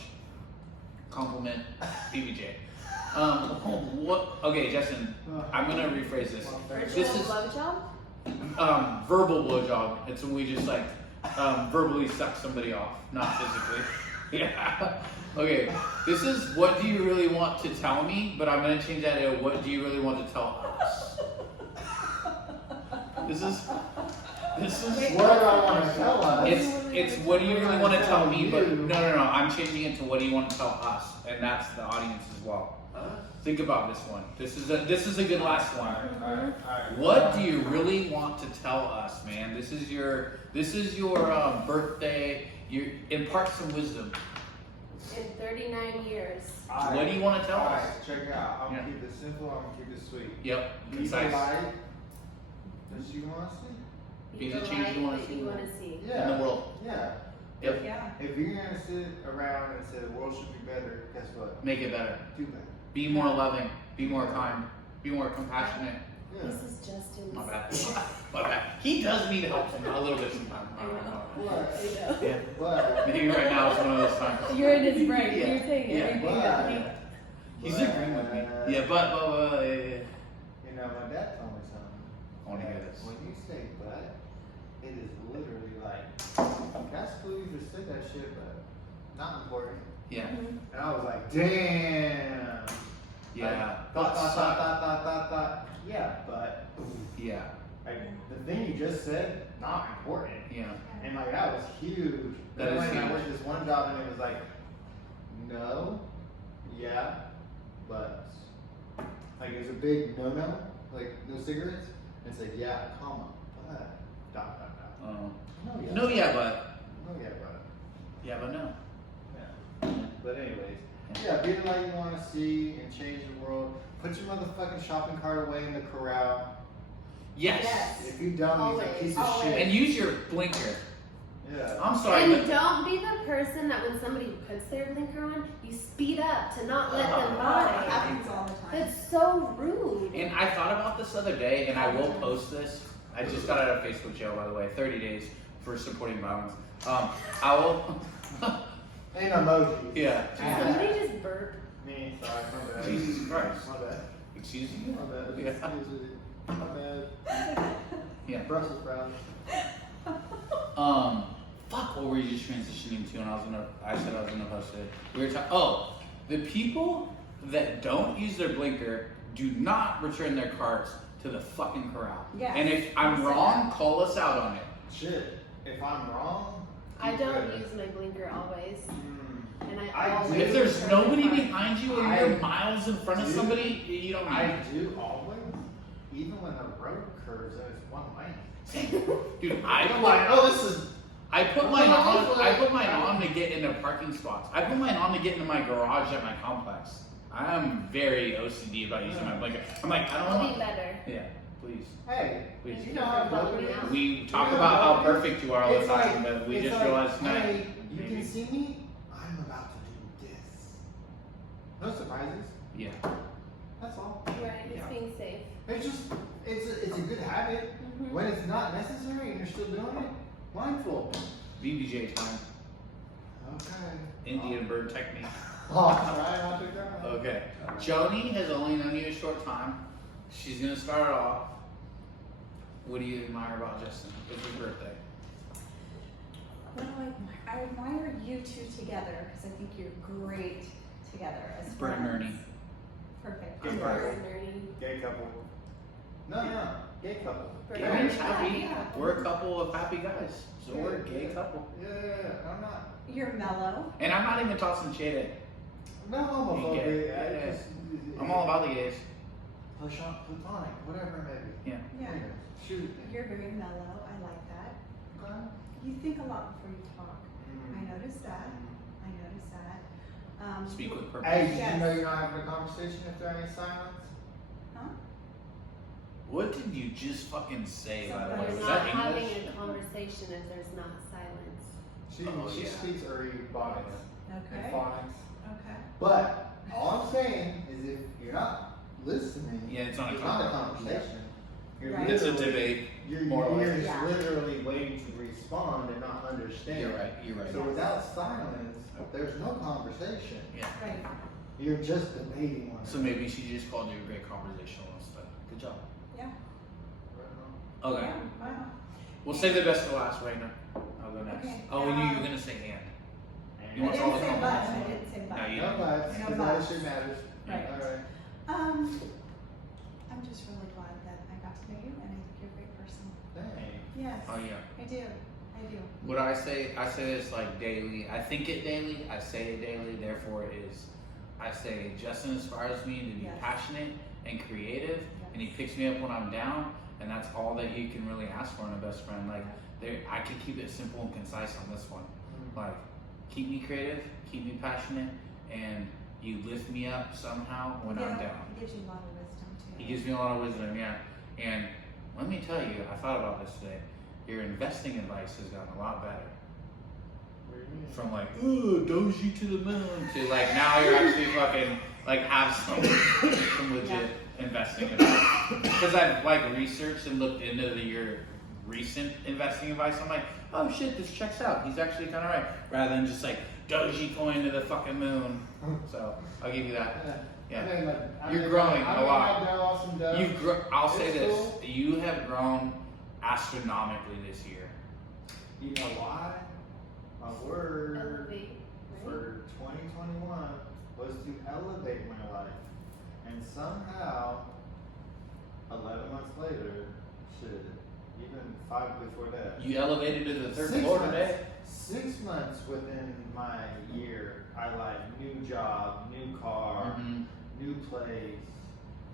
Compliment BBJ. What? Okay, Justin. I'm gonna rephrase this. Virtual This is blowjob? verbal blowjob. It's when we just like verbally suck somebody off, not physically. Yeah. Okay. This is what do you really want to tell me? But I'm gonna change that to what do you really want to tell us? This is What do I want to tell us? it's what do you really want to tell me? But no. I'm changing it to what do you want to tell us, and that's the audience as well. Think about this one. This is a good last one. Alright. What do you really want to tell us, man? This is your birthday. You impart some wisdom. In 39 years. What do you want to tell us? Alright, check it out. I'm Yeah. gonna keep it simple, I'm gonna keep it sweet. Yep, Be concise. polite. Does she want to see? Be the the change light you wanna that see. you want to see. Yeah. In the world. Yeah. Yep. Yeah. If you're gonna sit around and say the world should be better, guess what? Make it better. Do better. Be more loving. Be more kind. Be more compassionate. Yeah. This is Justin's. My bad. My bad. He does need help a little bit sometimes. I know. What? I know. Yeah. But Maybe right now is one of those times. You're in his brain. Yeah. You're saying Yeah. everything that he. He's agreeing with me. Yeah, but yeah. you know, my dad told me something. I wanna hear this. When you say but, it is literally like that's cool you just said that shit, but not important. Yeah. Mhm. And I was like, damn. Yeah. Like, thought. Yeah, but Yeah. like the thing you just said, not important. Yeah. And like that was huge. That Then is when I huge. worked this one job and it was like, no, yeah, but like it was a big no, like no cigarettes. And it's like yeah, comma, but dot. No, yeah, but. No, yeah, but. Yeah, but no. Yeah. But anyways, yeah, be the light you want to see and change the world. Put your motherfucking shopping cart away in the corral. Yes. Yes. If you don't, he's Always, a piece always. of shit. And use your blinker. Yeah. I'm sorry, And but don't be the person that when somebody puts their blinker on, you speed up to not let them It by. happens all the time. That's so rude. and I thought about this the other day, and I will post this. I just got out of Facebook jail, by the way. 30 days for supporting violence. I will. Ain't emojis. Yeah. Did somebody just burp? Me, sorry, my bad. Jesus Christ. My bad. Excuse you? My bad. Yeah. Excuse me. My bad. Yeah. Brussels sprouts. Fuck. What were you just transitioning to? And I said I was gonna post it. We were talking. Oh, the people that don't use their blinker do not return their carts to the fucking corral. Yes. And if I'm You said wrong, that. call us out on it. Shit. If I'm wrong, I keep don't going. use my blinker always, Mm, and I I always. do. If there's turn nobody my car. behind you or you're miles in front of Dude. somebody, you don't need I it. do always, even when the road curves and it's one lane. Dude, I'm like, oh, this is. I put mine on. I put mine on to get into parking spots. I put mine on to get into my garage at my complex. I am very OCD about using my blanket. I'm like, I don't I'll want. be better. Yeah, please. Hey, Please. you know how dope it is? We talk about how perfect you are all the It's time, like- but we it's just like, realized tonight. hey, you maybe. can see me. I'm about to do this. No surprises. Yeah. That's all. Right, it's Yeah. being safe. It's just, it's a good habit. Mhm. When it's not necessary and you're still doing it, blindfold. BBJ time. Okay. Indian bird technique. Oh, right, I'll take that one. Okay. Joni has only known you a short time. She's gonna start off. What do you admire about Justin? It's his birthday. What do I admire? I admire you two together because I think you're great together as Brett and friends. Ernie. Perfect. Good I'm couple. learning. Gay couple. No, gay couple. For Yeah, Ernie. we're happy. Yeah. We're a couple of happy guys. So we're a gay couple. Yeah, I'm not. You're mellow. And I'm not even tossing shade at. No, homophobic. Yeah, I yeah. just, I'm all about the gays. platonic, whatever it may be. Yeah. Yeah. Anyway, shoot. You're very mellow. I like that. Okay. You think a lot before you talk. Mm. I noticed that. I noticed that. Speak with purpose. Hey, did Yes. you know you're not having a conversation if there ain't silence? Huh? What did you just fucking say, by the way? We're Was not that having English? a conversation if there's not silence. She Oh, she yeah. speaks Ebonics and Okay. phonics. Okay. But all I'm saying is if you're not listening, Yeah, it's not a it's not a conversation. conversation. You're Right. It's a literally- debate. You're, more or you're less. just Yeah. literally waiting to respond and not understand. You're right. You're right. So without silence, there's no conversation. Yeah. Right. You're just debating one. So maybe she just called you a great conversationalist. But good job. Yeah. Okay. Yeah. Wow. We'll save the best for last, Raina. I'll go next. Okay. Oh, we knew you were gonna say and. I You want didn't all the say but. compliments? I didn't say but. No, you No buts, No because buts. that shit matters. Right. Alright. I'm just really glad that I got to know you, and I think you're a great person. Dang. Yes. Oh yeah. I do. I do. What I say this like daily. I think it daily. I say it daily. Therefore, it is. I say Justin inspires me to be Yes. passionate and creative, and he picks me up when I'm down, and that's all that you can really ask for in a best friend. Like, I could keep it simple and concise on this one. Like, keep me creative, keep me passionate, and you lift me up somehow when I'm down. He gives you a lot of wisdom too. He gives me a lot of wisdom, yeah. And let me tell you, I thought about this today. Your investing advice has gotten a lot better. What do you mean? From like, ooh, doji to the moon, to like now you're actually fucking like have some legit investing advice. Because I've like researched and looked into your recent investing advice. I'm like, oh shit, this checks out. He's actually kind of right. Rather than just like doji coin to the fucking moon. So I'll give you that. Yeah. You're growing a lot. I'll say It's this: cool. you have grown astronomically this year. You know why? My word Elevate, right? for 2021 was to elevate my life. And somehow, 11 months later, shit, even 5 before that. You elevated to the third 6 floor months, today. 6 months within my year, I like new job, new car, Mhm. new place,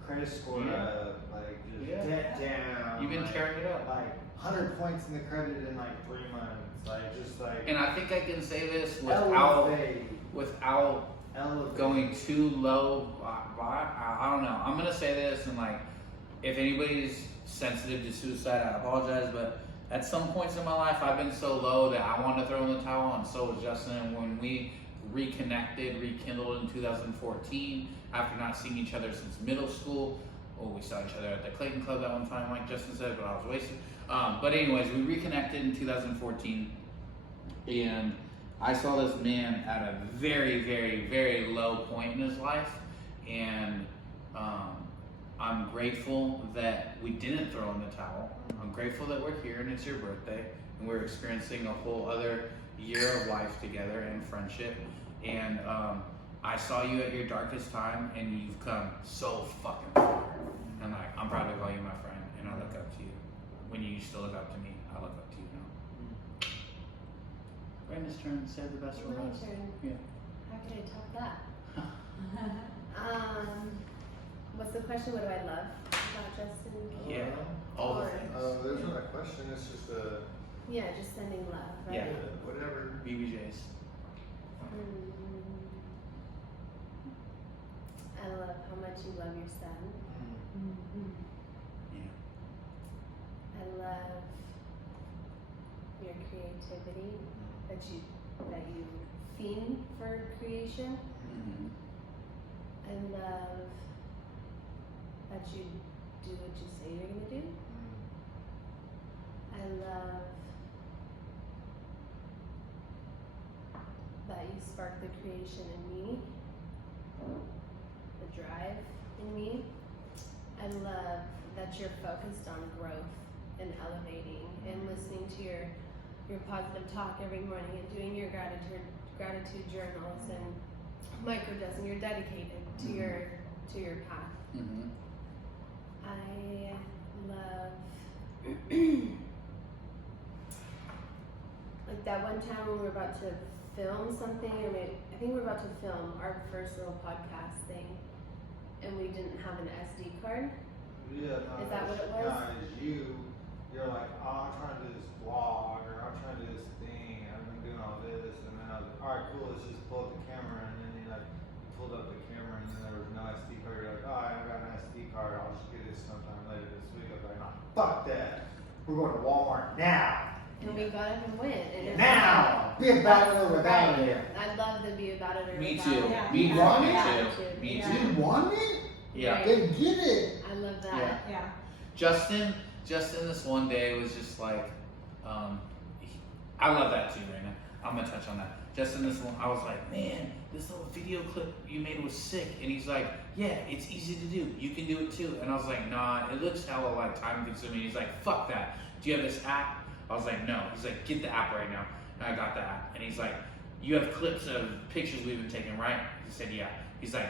credit score Yeah. up, like just Yeah. debt down. You've been like, tearing it up. like 100 points in the credit in like 3 months. Like just like And I think I can say this without elevate, going too low. I don't know. I'm gonna say this, and like, if anybody's sensitive to suicide, I apologize. But at some points in my life, I've been so low that I wanted to throw in the towel, and so was Justin. And when we rekindled in 2014, after not seeing each other since middle school. We saw each other at the Clayton Club that one time, like Justin said, but I was wasted. But anyways, we reconnected in 2014, and I saw this man at a very, very, very low point in his life, and I'm grateful that we didn't throw in the towel. I'm grateful that we're here and it's your birthday, and we're experiencing a whole other year of life together and friendship. And I saw you at your darkest time, and you've come so fucking far. And like, I'm proud to call you my friend, and I look up to you. When you used to look up to me, I look up to you now. Brandon's turn. Say the best for My us. turn. Yeah. How could I top that? What's the question? What do I love about Justin? Yeah. All the Or- things. there's not a question. It's just a Yeah, just sending love, right? Yeah. Whatever. BBJs. I love how much you love your son. Yeah. I love your creativity, that you fiend for creation. Mm-hmm. I love that you do what you say you're gonna do. I love that you spark the creation in me, the drive in me. I love that you're focused on growth and elevating and listening to your positive talk every morning and doing your gratitude journals and microdosing. You're dedicated to your path. Mm-hmm. I love like that one time when we were about to film something, or maybe I think we were about to film our first little podcast thing, and we didn't have an SD card. Yeah, no, Is that what it was? No, it's you're like, oh, I'm trying to do this vlog, or I'm trying to do this thing, and I've been doing all this, and then I was like, alright, cool, let's just pull up the camera, and then you pulled up the camera, and then there was no SD card. You're like, oh, I haven't got an SD card, I'll just get it sometime later this week. I was like, nah, fuck that. We're going to Walmart now. And we got up and went. And it was Now! Be about it or without right. it. I love the be about it or Me without too. it. Yeah. Me You too. want Me it? too. Me Yeah. too. You want it? Yeah. Right. Then get it. I love that. Yeah. Yeah. Justin this one day was just like, I love that too, Raina. I'm gonna touch on that. Justin this one, I was like, man, this little video clip you made was sick. And he's like, yeah, it's easy to do. You can do it too. And I was like, nah, it looks hella like time consuming. He's like, fuck that. Do you have this app? I was like, no. He's like, get the app right now. And I got the app. And he's like, you have clips of pictures we've been taking, right? He said, yeah. He's like,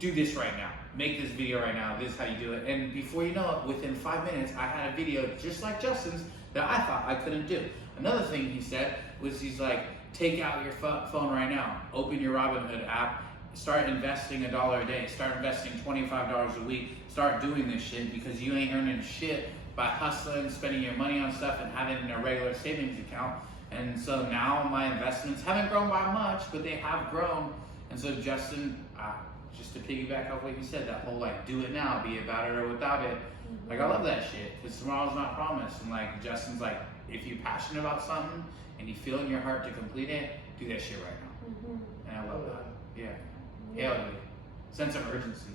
do this right now. Make this video right now. This is how you do it. And before you know it, within 5 minutes, I had a video just like Justin's that I thought I couldn't do. Another thing he said was he's like, take out your phone right now. Open your Robinhood app. Start investing $1 a day. Start investing $25 a week. Start doing this shit because you ain't earning shit by hustling, spending your money on stuff and having a regular savings account. And so now my investments haven't grown by much, but they have grown. And so Justin, just to piggyback off what you said, that whole like do it now, be about it or without it. Like I love that shit because tomorrow's not promised. And like Justin's like, if you're passionate about something and you feel in your heart to complete it, do that shit right now. And I love that. Yeah. Hell yeah. Sense of urgency.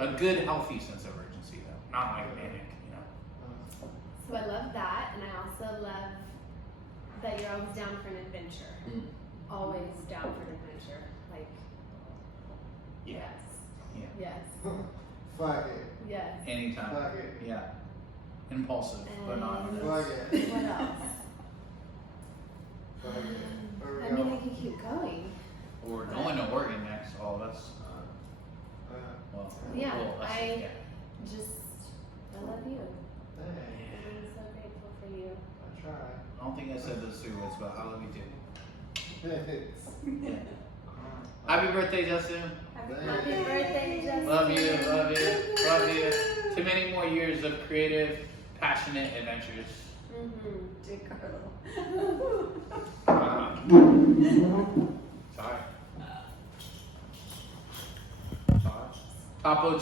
A good, healthy sense of urgency though, not like manic, you know. So I love that, and I also love that you're always down for an adventure. Always down for an adventure. Like, Yeah. yes. Yeah. Yes. Fuck it. Yes. Anytime. Fuck it. Yeah. Impulsive, but not. And Fuck it. what else? Fuck it. Where we I mean, go? I could keep going. We're going to Oregon next. Oh, that's well. Yeah, well, that's, I yeah. I love you. Hey, I'm so grateful for you. I tried. I don't think I said those 3 words, but I love you too. Thanks. Yeah. Happy birthday, Justin. Happy birthday, Justin. Love you, love you, love you. To many more years of creative, passionate adventures. Dick Carlo. Sorry. Capo